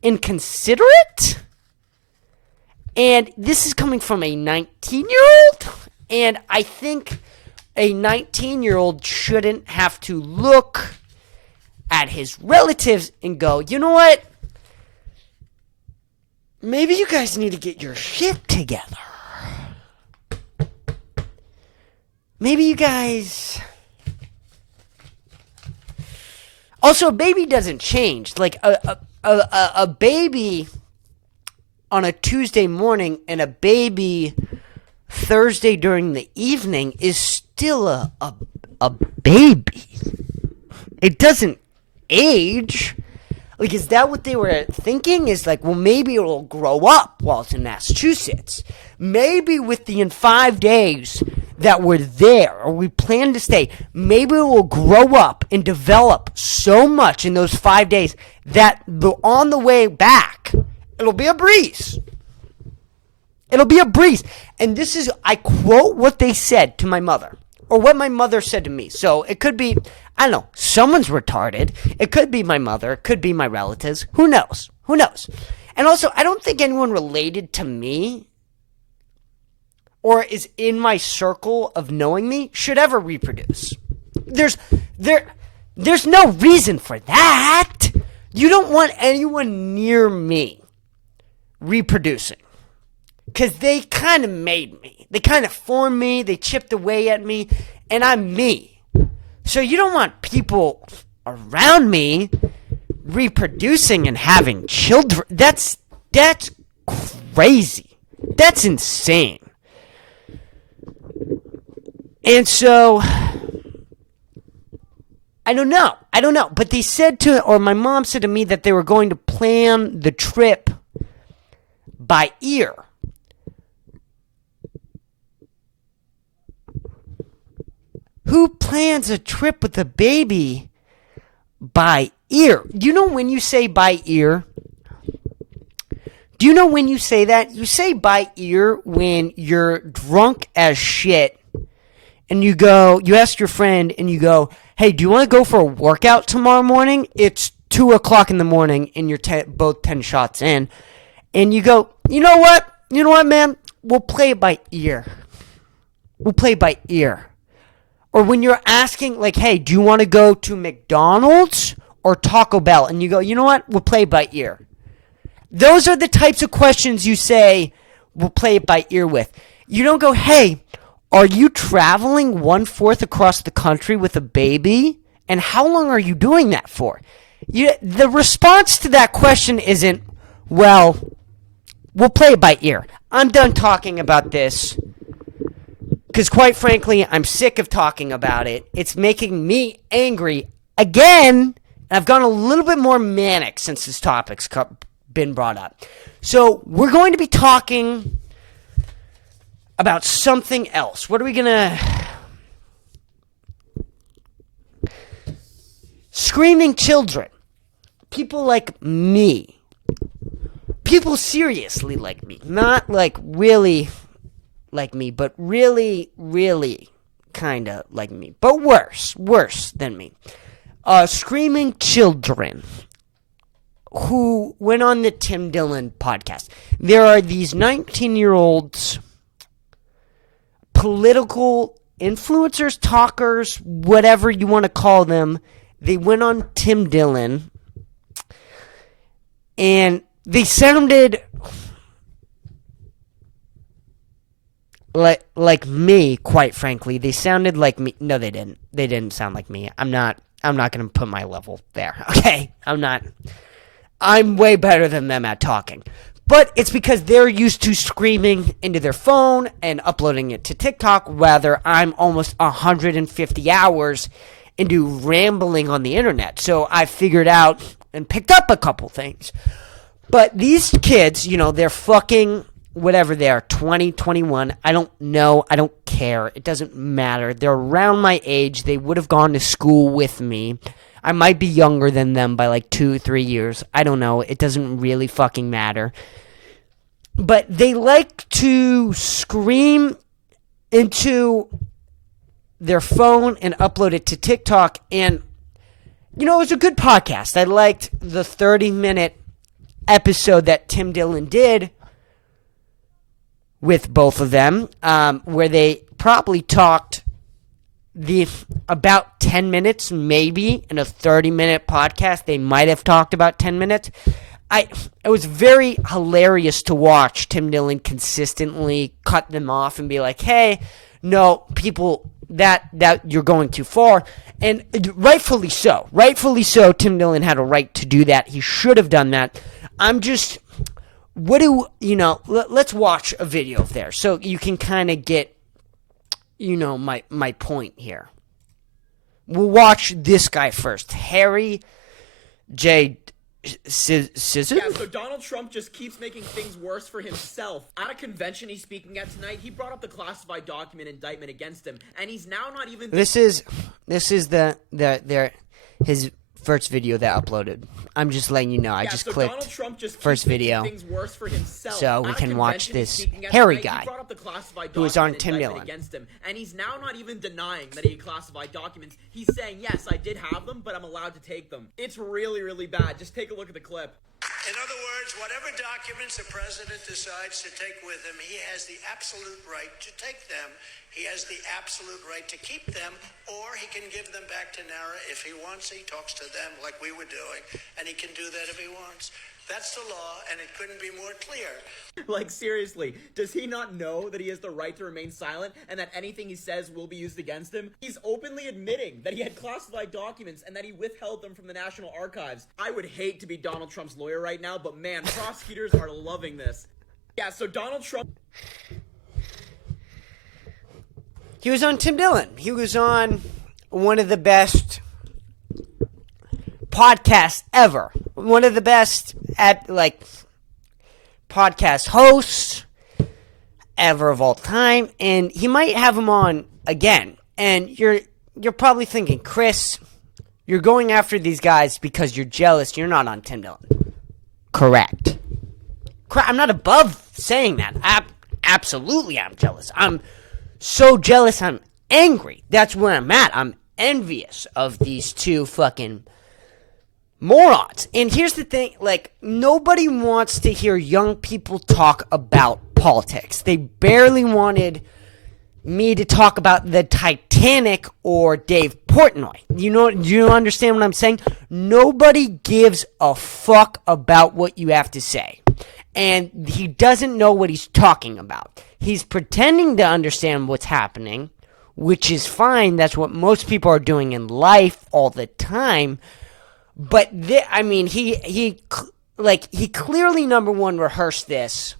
inconsiderate. And this is coming from a 19-year-old. And I think a 19-year-old shouldn't have to look at his relatives and go, you know what? Maybe you guys need to get your shit together. Maybe you guys... Also, a baby doesn't change. A baby on a Tuesday morning and a baby Thursday during the evening is still a baby. It doesn't age. Is that what they were thinking? Is well, maybe it'll grow up while it's in Massachusetts. Maybe within 5 days that we're there, or we plan to stay, maybe it will grow up and develop so much in those 5 days that on the way back, it'll be a breeze. It'll be a breeze. And this is, I quote what they said to my mother, or what my mother said to me. So it could be, I don't know, someone's retarded. It could be my mother. It could be my relatives. Who knows? And also, I don't think anyone related to me or is in my circle of knowing me should ever reproduce. There's no reason for that. You don't want anyone near me reproducing. Because they kind of made me. They kind of formed me. They chipped away at me. And I'm me. So you don't want people around me reproducing and having children. That's crazy. That's insane. And so, I don't know. But they said or my mom said to me that they were going to plan the trip by ear. Who plans a trip with a baby by ear? Do you know when you say by ear? Do you know when you say that? You say by ear when you're drunk as shit and you ask your friend and you go, hey, do you want to go for a workout tomorrow morning? It's 2 o'clock in the morning and you're both 10 shots in. And you go, you know what, man? We'll play it by ear. Or when you're asking, hey, do you want to go to McDonald's or Taco Bell? And you go, you know what? We'll play it by ear. Those are the types of questions you say we'll play it by ear with. You don't go, hey, are you traveling 1/4 across the country with a baby? And how long are you doing that for? The response to that question isn't, well, we'll play it by ear. I'm done talking about this. Because quite frankly, I'm sick of talking about it. It's making me angry again. I've gone a little bit more manic since this topic's been brought up. So we're going to be talking about something else. What are we going to... Screaming children. People like me. People seriously like me. Not really... like me, but really, really kind of like me. But worse than me. Screaming children who went on the Tim Dillon podcast. There are these 19-year-olds political influencers, talkers, whatever you want to call them. They went on Tim Dillon, and they sounded like me, quite frankly. They sounded like me. No, they didn't. They didn't sound like me. I'm not going to put my level there, okay? I'm way better than them at talking. But it's because they're used to screaming into their phone and uploading it to TikTok, rather I'm almost 150 hours into rambling on the internet. So I figured out and picked up a couple things. But these kids, they're fucking whatever they are, 20, 21. I don't know. I don't care. It doesn't matter. They're around my age. They would have gone to school with me. I might be younger than them by like 2-3 years. I don't know. It doesn't really fucking matter. But they like to scream into their phone and upload it to TikTok. And, it was a good podcast. I liked the 30-minute episode that Tim Dillon did with both of them, where they probably talked about 10 minutes, maybe, in a 30-minute podcast. They might have talked about 10 minutes. It was very hilarious to watch Tim Dillon consistently cut them off and be like, hey, no, people, that you're going too far. And rightfully so. Rightfully so, Tim Dillon had a right to do that. He should have done that. Let's watch a video of theirs so you can kind of get, my point here. We'll watch this guy first. Harry J. Scissor? Yeah, so Donald Trump just keeps making things worse for himself. At a convention he's speaking at tonight, he brought up the classified document indictment against him, and he's now not even... This is his first video that uploaded. I'm just letting you know. I just clicked Donald Trump just first keeps making video things worse for himself. so we At a can watch convention this he's speaking at hairy tonight, guy he brought up the classified who is on document Tim indictment Dillon. against him, and he's now not even denying that he had classified documents. He's saying, yes, I did have them, but I'm allowed to take them. It's really, really bad. Just take a look at the clip. In other words, whatever documents the president decides to take with him, he has the absolute right to take them. He has the absolute right to keep them, or he can give them back to NARA if he wants. He talks to them like we were doing, and he can do that if he wants. That's the law, and it couldn't be more clear. Like, seriously, does he not know that he has the right to remain silent and that anything he says will be used against him? He's openly admitting that he had classified documents and that he withheld them from the National Archives. I would hate to be Donald Trump's lawyer right now, but man, prosecutors are loving this. Yeah, so Donald Trump... He was on Tim Dillon. He was on one of the best podcasts ever. One of the best podcast hosts ever of all time. And he might have him on again. And you're probably thinking, Chris, you're going after these guys because you're jealous. You're not on Tim Dillon. Correct. I'm not above saying that. Absolutely, I'm jealous. I'm so jealous, I'm angry. That's where I'm at. I'm envious of these two fucking morons. And here's the thing, nobody wants to hear young people talk about politics. They barely wanted me to talk about the Titanic or Dave Portnoy. Do you understand what I'm saying? Nobody gives a fuck about what you have to say. And he doesn't know what he's talking about. He's pretending to understand what's happening, which is fine. That's what most people are doing in life all the time. But he clearly, number one, rehearsed this.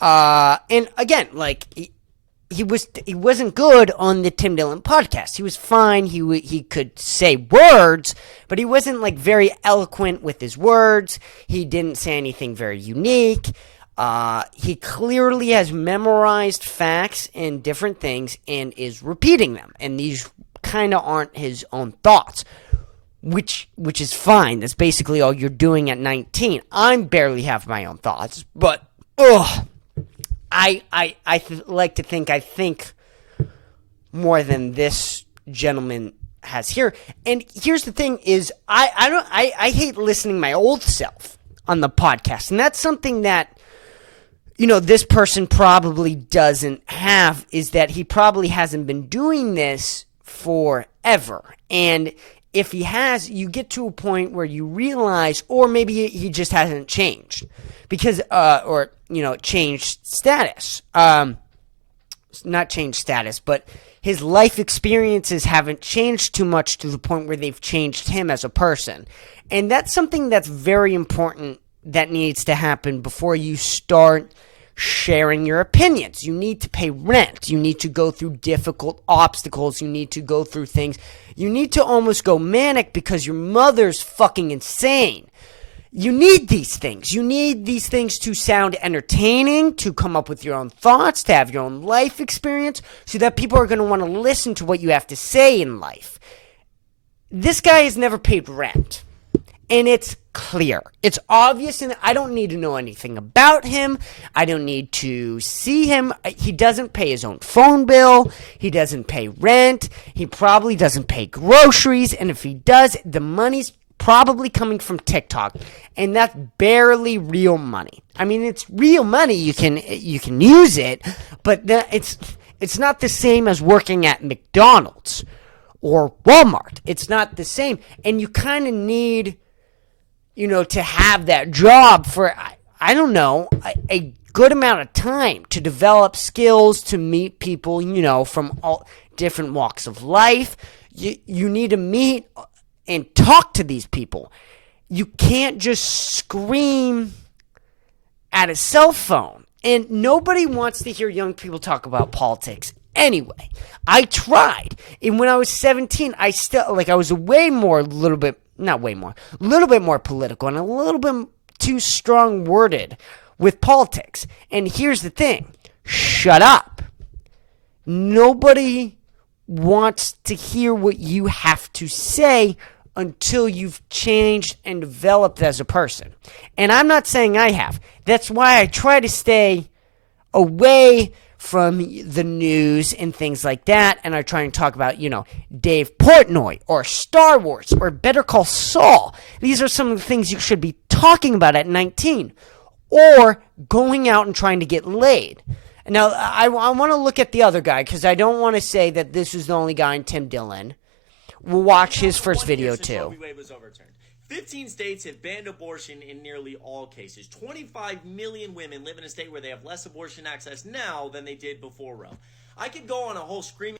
And again, he wasn't good on the Tim Dillon podcast. He was fine. He could say words, but he wasn't very eloquent with his words. He didn't say anything very unique. He clearly has memorized facts and different things and is repeating them. And these kind of aren't his own thoughts, which is fine. That's basically all you're doing at 19. I barely have my own thoughts, but I like to think I think more than this gentleman has here. And here's the thing: is I hate listening to my old self on the podcast, and that's something that this person probably doesn't have is that he probably hasn't been doing this forever. And if he has, you get to a point where you realize, or maybe he just hasn't changed because, changed status. Not changed status, but his life experiences haven't changed too much to the point where they've changed him as a person. And that's something that's very important that needs to happen before you start sharing your opinions. You need to pay rent. You need to go through difficult obstacles. You need to go through things. You need to almost go manic because your mother's fucking insane. You need these things. You need these things to sound entertaining, to come up with your own thoughts, to have your own life experience, so that people are going to want to listen to what you have to say in life. This guy has never paid rent. And it's clear. It's obvious, and I don't need to know anything about him. I don't need to see him. He doesn't pay his own phone bill. He doesn't pay rent. He probably doesn't pay groceries. And if he does, the money's probably coming from TikTok. And that's barely real money. I mean, it's real money. You can use it, but it's not the same as working at McDonald's or Walmart. It's not the same. And you kind of need to have that job for, I don't know, a good amount of time to develop skills, to meet people, from all different walks of life. You need to meet and talk to these people. You can't just scream at a cell phone. And nobody wants to hear young people talk about politics anyway. I tried. And when I was 17, I was a little bit more political and a little bit too strong-worded with politics. And here's the thing. Shut up. Nobody wants to hear what you have to say until you've changed and developed as a person. And I'm not saying I have. That's why I try to stay away from the news and things like that, and I try and talk about, Dave Portnoy or Star Wars or Better Call Saul. These are some of the things you should be talking about at 19, or going out and trying to get laid. Now, I want to look at the other guy, because I don't want to say that this is the only guy in Tim Dillon. We'll watch his first video, too. Roe v. Wade was overturned. 15 states have banned abortion in nearly all cases. 25 million women live in a state where they have less abortion access now than they did before Roe. I could go on a whole screaming...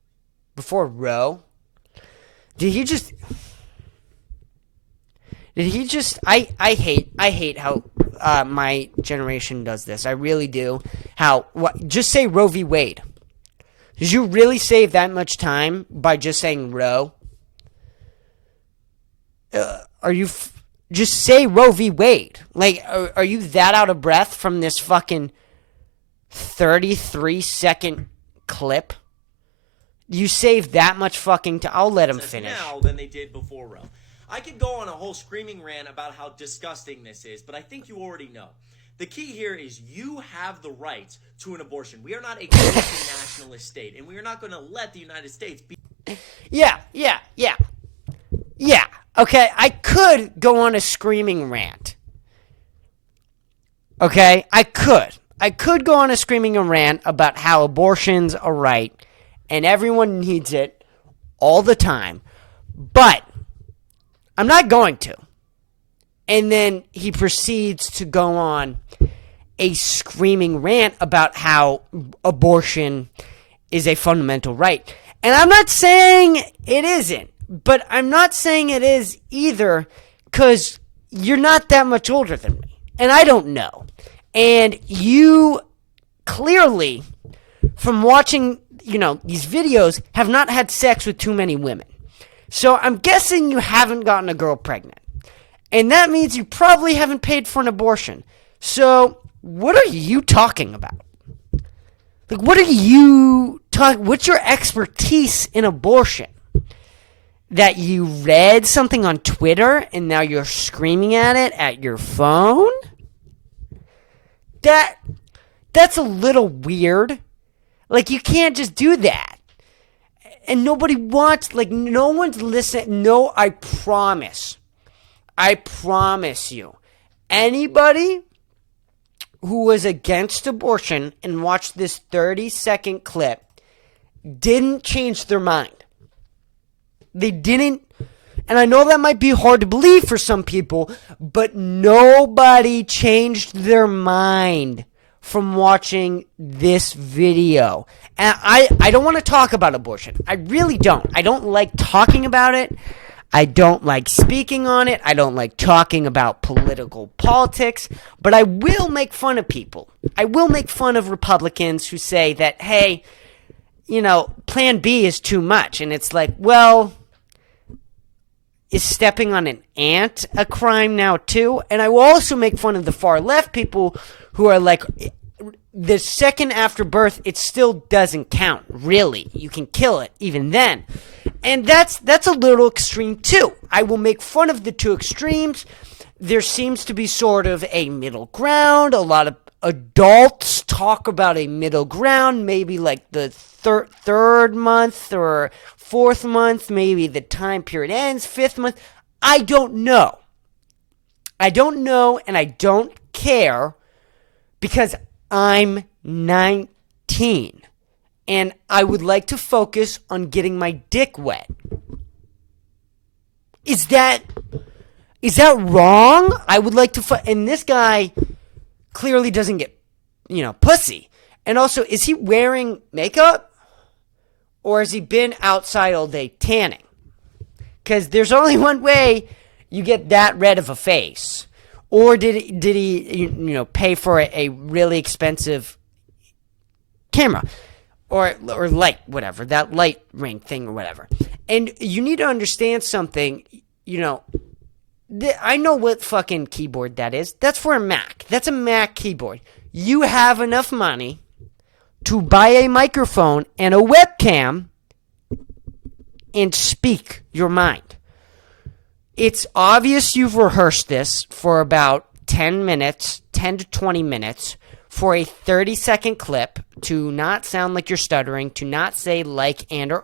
Before Roe? Did he just... I hate how my generation does this. I really do. Just say Roe v. Wade. Did you really save that much time by just saying Roe? Just say Roe v. Wade. Like, are you that out of breath from this fucking 33-second clip? You saved that much fucking time. I'll let him finish. Now than they did before Roe. I could go on a whole screaming rant about how disgusting this is, but I think you already know. The key here is you have the right to an abortion. We are not a Christian nationalist state, and we are not going to let the United States be... Yeah. Okay, I could go on a screaming rant. Okay, I could go on a screaming rant about how abortion's a right and everyone needs it all the time. But I'm not going to. And then he proceeds to go on a screaming rant about how abortion is a fundamental right. And I'm not saying it isn't. But I'm not saying it is either, because you're not that much older than me. And I don't know. And you clearly, from watching, these videos, have not had sex with too many women. So I'm guessing you haven't gotten a girl pregnant. And that means you probably haven't paid for an abortion. So what are you talking about? Like, what's your expertise in abortion? That you read something on Twitter and now you're screaming at it at your phone? That's a little weird. Like, you can't just do that. And nobody wants, no one's listening. No, I promise you. Anybody who was against abortion and watched this 30-second clip didn't change their mind. They didn't. And I know that might be hard to believe for some people, but nobody changed their mind from watching this video. And I don't want to talk about abortion. I really don't. I don't like talking about it. I don't like speaking on it. I don't like talking about politics. But I will make fun of people. I will make fun of Republicans who say that, hey, Plan B is too much. And it's like, well, is stepping on an ant a crime now too? And I will also make fun of the far left people who are like, the second after birth, it still doesn't count, really. You can kill it even then. And that's a little extreme too. I will make fun of the two extremes. There seems to be sort of a middle ground. A lot of adults talk about a middle ground, maybe like the third month or fourth month, maybe the time period ends, fifth month. I don't know. I don't know, and I don't care because I'm 19 and I would like to focus on getting my dick wet. Is that wrong? I would like to and this guy clearly doesn't get, pussy. And also, is he wearing makeup? Or has he been outside all day tanning? Because there's only one way you get that red of a face. Or did he pay for a really expensive camera? Or light, whatever. That light ring thing or whatever. And you need to understand something, I know what fucking keyboard that is. That's for a Mac. That's a Mac keyboard. You have enough money to buy a microphone and a webcam and speak your mind. It's obvious you've rehearsed this for about 10 to 20 minutes, for a 30-second clip to not sound like you're stuttering, to not say like and or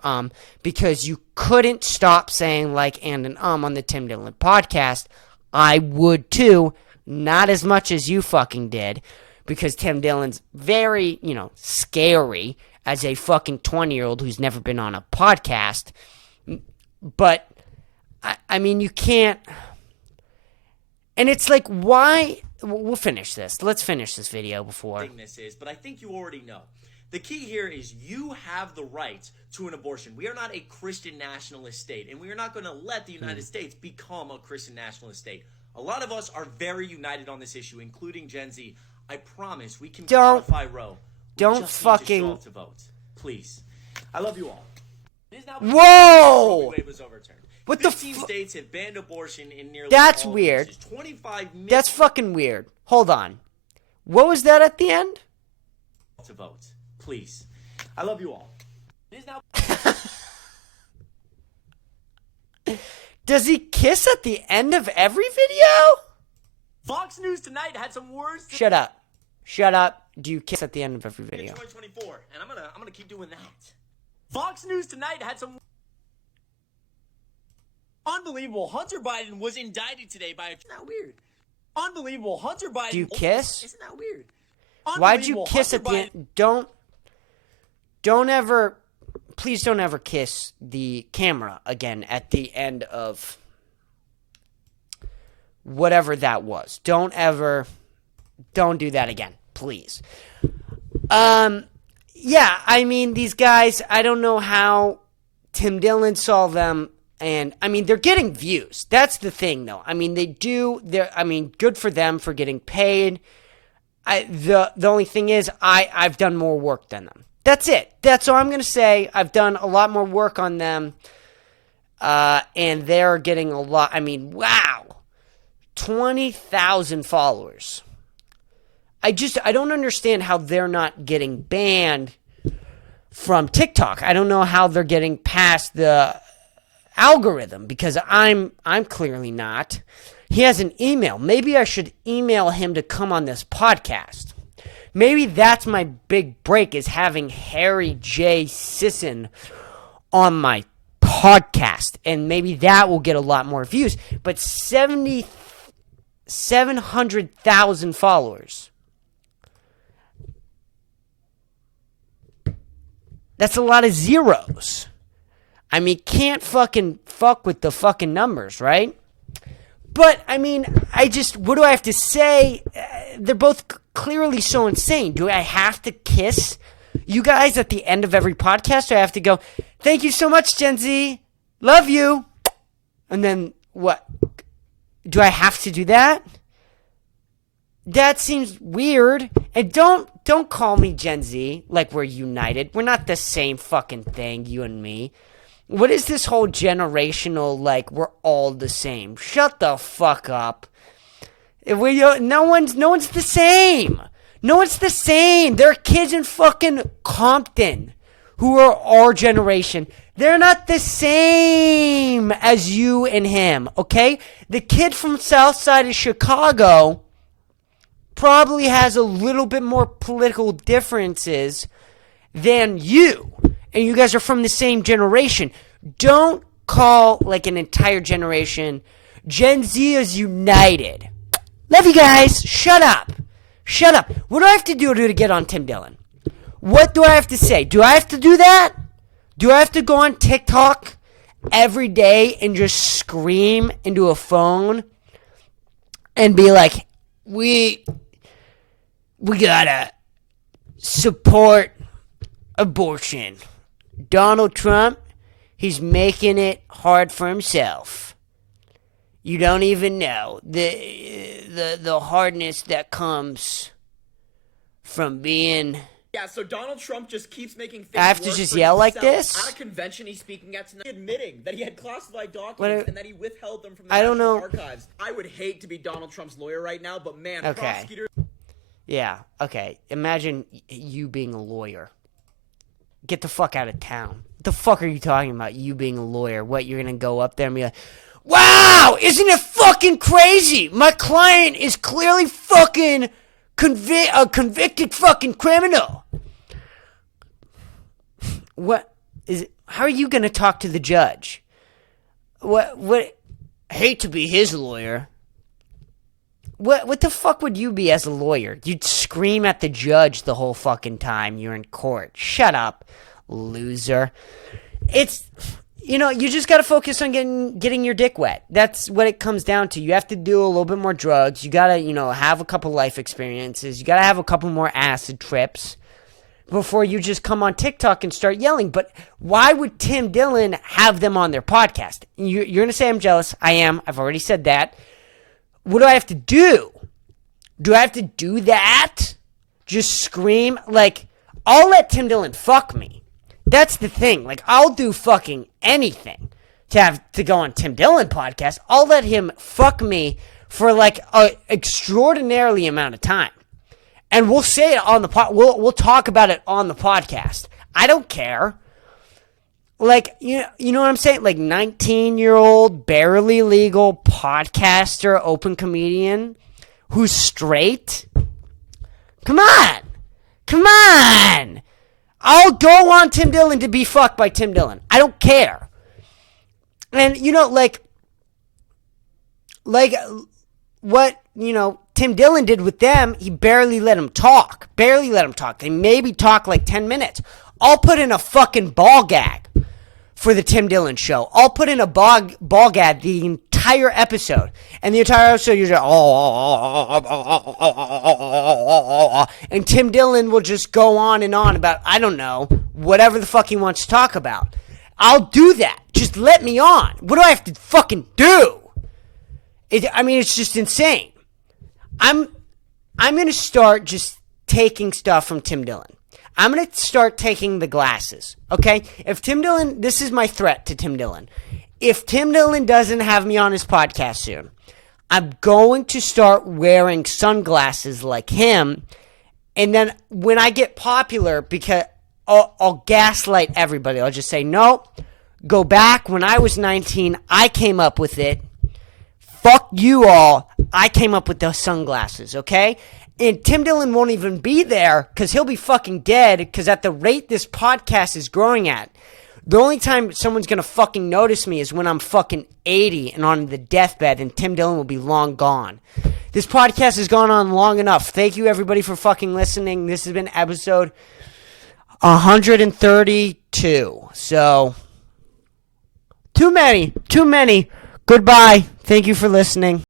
because you couldn't stop saying like and on the Tim Dillon podcast. I would too, not as much as you fucking did, because Tim Dillon's very, scary as a fucking 20-year-old who's never been on a podcast. But, I mean, you can't. And it's like, why? We'll finish this. Let's finish this video before. This is, but I think you already know. The key here is you have the right to an abortion. We are not a Christian nationalist state, and we are not going to let the United States become a Christian nationalist state. A lot of us are very united on this issue, including Gen Z. I promise we can modify Roe. Don't fucking show up to vote, please. I love you all. It is now Whoa! Roe v. Wade was overturned. What the 15 states have banned abortion in nearly That's all weird. cases. 25 million That's fucking weird. Hold on. What was that at the end? to vote, please. I love you all. It is now. Does he kiss at the end of every video? Fox News Tonight had some words. Shut up. Shut up. Do you kiss at the end of every video? 2024, and I'm gonna keep doing that. Fox News Tonight had some. Unbelievable. Hunter Biden was indicted today by. Isn't that weird? Unbelievable. Hunter Biden. Do you kiss? Isn't that weird? Why'd you kiss at the end? Don't ever. Please don't ever kiss the camera again at the end of whatever that was. Don't do that again, please. Yeah, I mean, these guys, I don't know how Tim Dillon saw them, and I mean, they're getting views. That's the thing, though. I mean, good for them for getting paid. The only thing is, I've done more work than them. That's it. That's all I'm going to say. I've done a lot more work on them, and they're getting a lot. I mean, wow. 20,000 followers. I don't understand how they're not getting banned from TikTok. I don't know how they're getting past the algorithm, because I'm clearly not. He has an email. Maybe I should email him to come on this podcast. Maybe that's my big break, is having Harry J. Sisson on my podcast. And maybe that will get a lot more views. But 700,000 followers. That's a lot of zeros. I mean, can't fucking fuck with the fucking numbers, right? But, I mean, what do I have to say? They're both clearly so insane. Do I have to kiss you guys at the end of every podcast? Or I have to go, thank you so much, Gen Z. Love you. And then what? Do I have to do that? That seems weird. And don't call me Gen Z like we're united. We're not the same fucking thing, you and me. What is this whole generational, like, we're all the same? Shut the fuck up. No one's the same. No one's the same. There are kids in fucking Compton who are our generation. They're not the same as you and him, okay? The kid from South Side of Chicago probably has a little bit more political differences than you. And you guys are from the same generation. Don't call, like, an entire generation. Gen Z is united. Love you guys. Shut up. Shut up. What do I have to do to get on Tim Dillon? What do I have to say? Do I have to do that? Do I have to go on TikTok every day and just scream into a phone and be like, we gotta support abortion. Donald Trump, he's making it hard for himself. You don't even know the hardness that comes from being... Yeah, so Donald Trump just keeps making things I have to worse just for yell like himself. this? At a convention he's speaking at tonight, admitting that he had classified documents and that he withheld them from the I don't National know. Archives. I would hate to be Donald Trump's lawyer right now, but man, Okay. prosecutors... Yeah, okay. Imagine you being a lawyer. Get the fuck out of town. What the fuck are you talking about, you being a lawyer? What, you're gonna go up there and be like, wow, isn't it fucking crazy? My client is clearly fucking a convicted fucking criminal. What is it? How are you gonna talk to the judge? What, I hate to be his lawyer. What the fuck would you be as a lawyer? You'd scream at the judge the whole fucking time you're in court. Shut up, loser. It's, you just gotta focus on getting your dick wet. That's what it comes down to. You have to do a little bit more drugs. You gotta, have a couple life experiences. You gotta have a couple more acid trips before you just come on TikTok and start yelling. But why would Tim Dillon have them on their podcast? You're gonna say I'm jealous. I am. I've already said that. What do I have to do? Do I have to do that? Just scream? Like, I'll let Tim Dillon fuck me. That's the thing. Like, I'll do fucking anything to go on Tim Dillon podcast. I'll let him fuck me for like a extraordinarily amount of time. And we'll say it on the we'll talk about it on the podcast. I don't care. Like, you know what I'm saying? Like, 19-year-old, barely legal podcaster, open comedian who's straight. Come on. Come on. I'll go on Tim Dillon to be fucked by Tim Dillon. I don't care. And, like what, Tim Dillon did with them, he barely let him talk. Barely let him talk. They maybe talk like 10 minutes. I'll put in a fucking ball gag for the Tim Dillon show. I'll put in a ball gag the entire episode. And the entire episode, you're just, and Tim Dillon will just go on and on about, I don't know, whatever the fuck he wants to talk about. I'll do that. Just let me on. What do I have to fucking do? It's just insane. I'm going to start just taking stuff from Tim Dillon. I'm going to start taking the glasses, okay? If Tim Dillon, this is my threat to Tim Dillon. If Tim Dillon doesn't have me on his podcast soon, I'm going to start wearing sunglasses like him. And then when I get popular, because I'll gaslight everybody. I'll just say, no, go back. When I was 19, I came up with it. Fuck you all. I came up with those sunglasses, okay? And Tim Dillon won't even be there because he'll be fucking dead because at the rate this podcast is growing at, the only time someone's going to fucking notice me is when I'm fucking 80 and on the deathbed and Tim Dillon will be long gone. This podcast has gone on long enough. Thank you everybody for fucking listening. This has been episode 132. So, too many. Goodbye. Thank you for listening.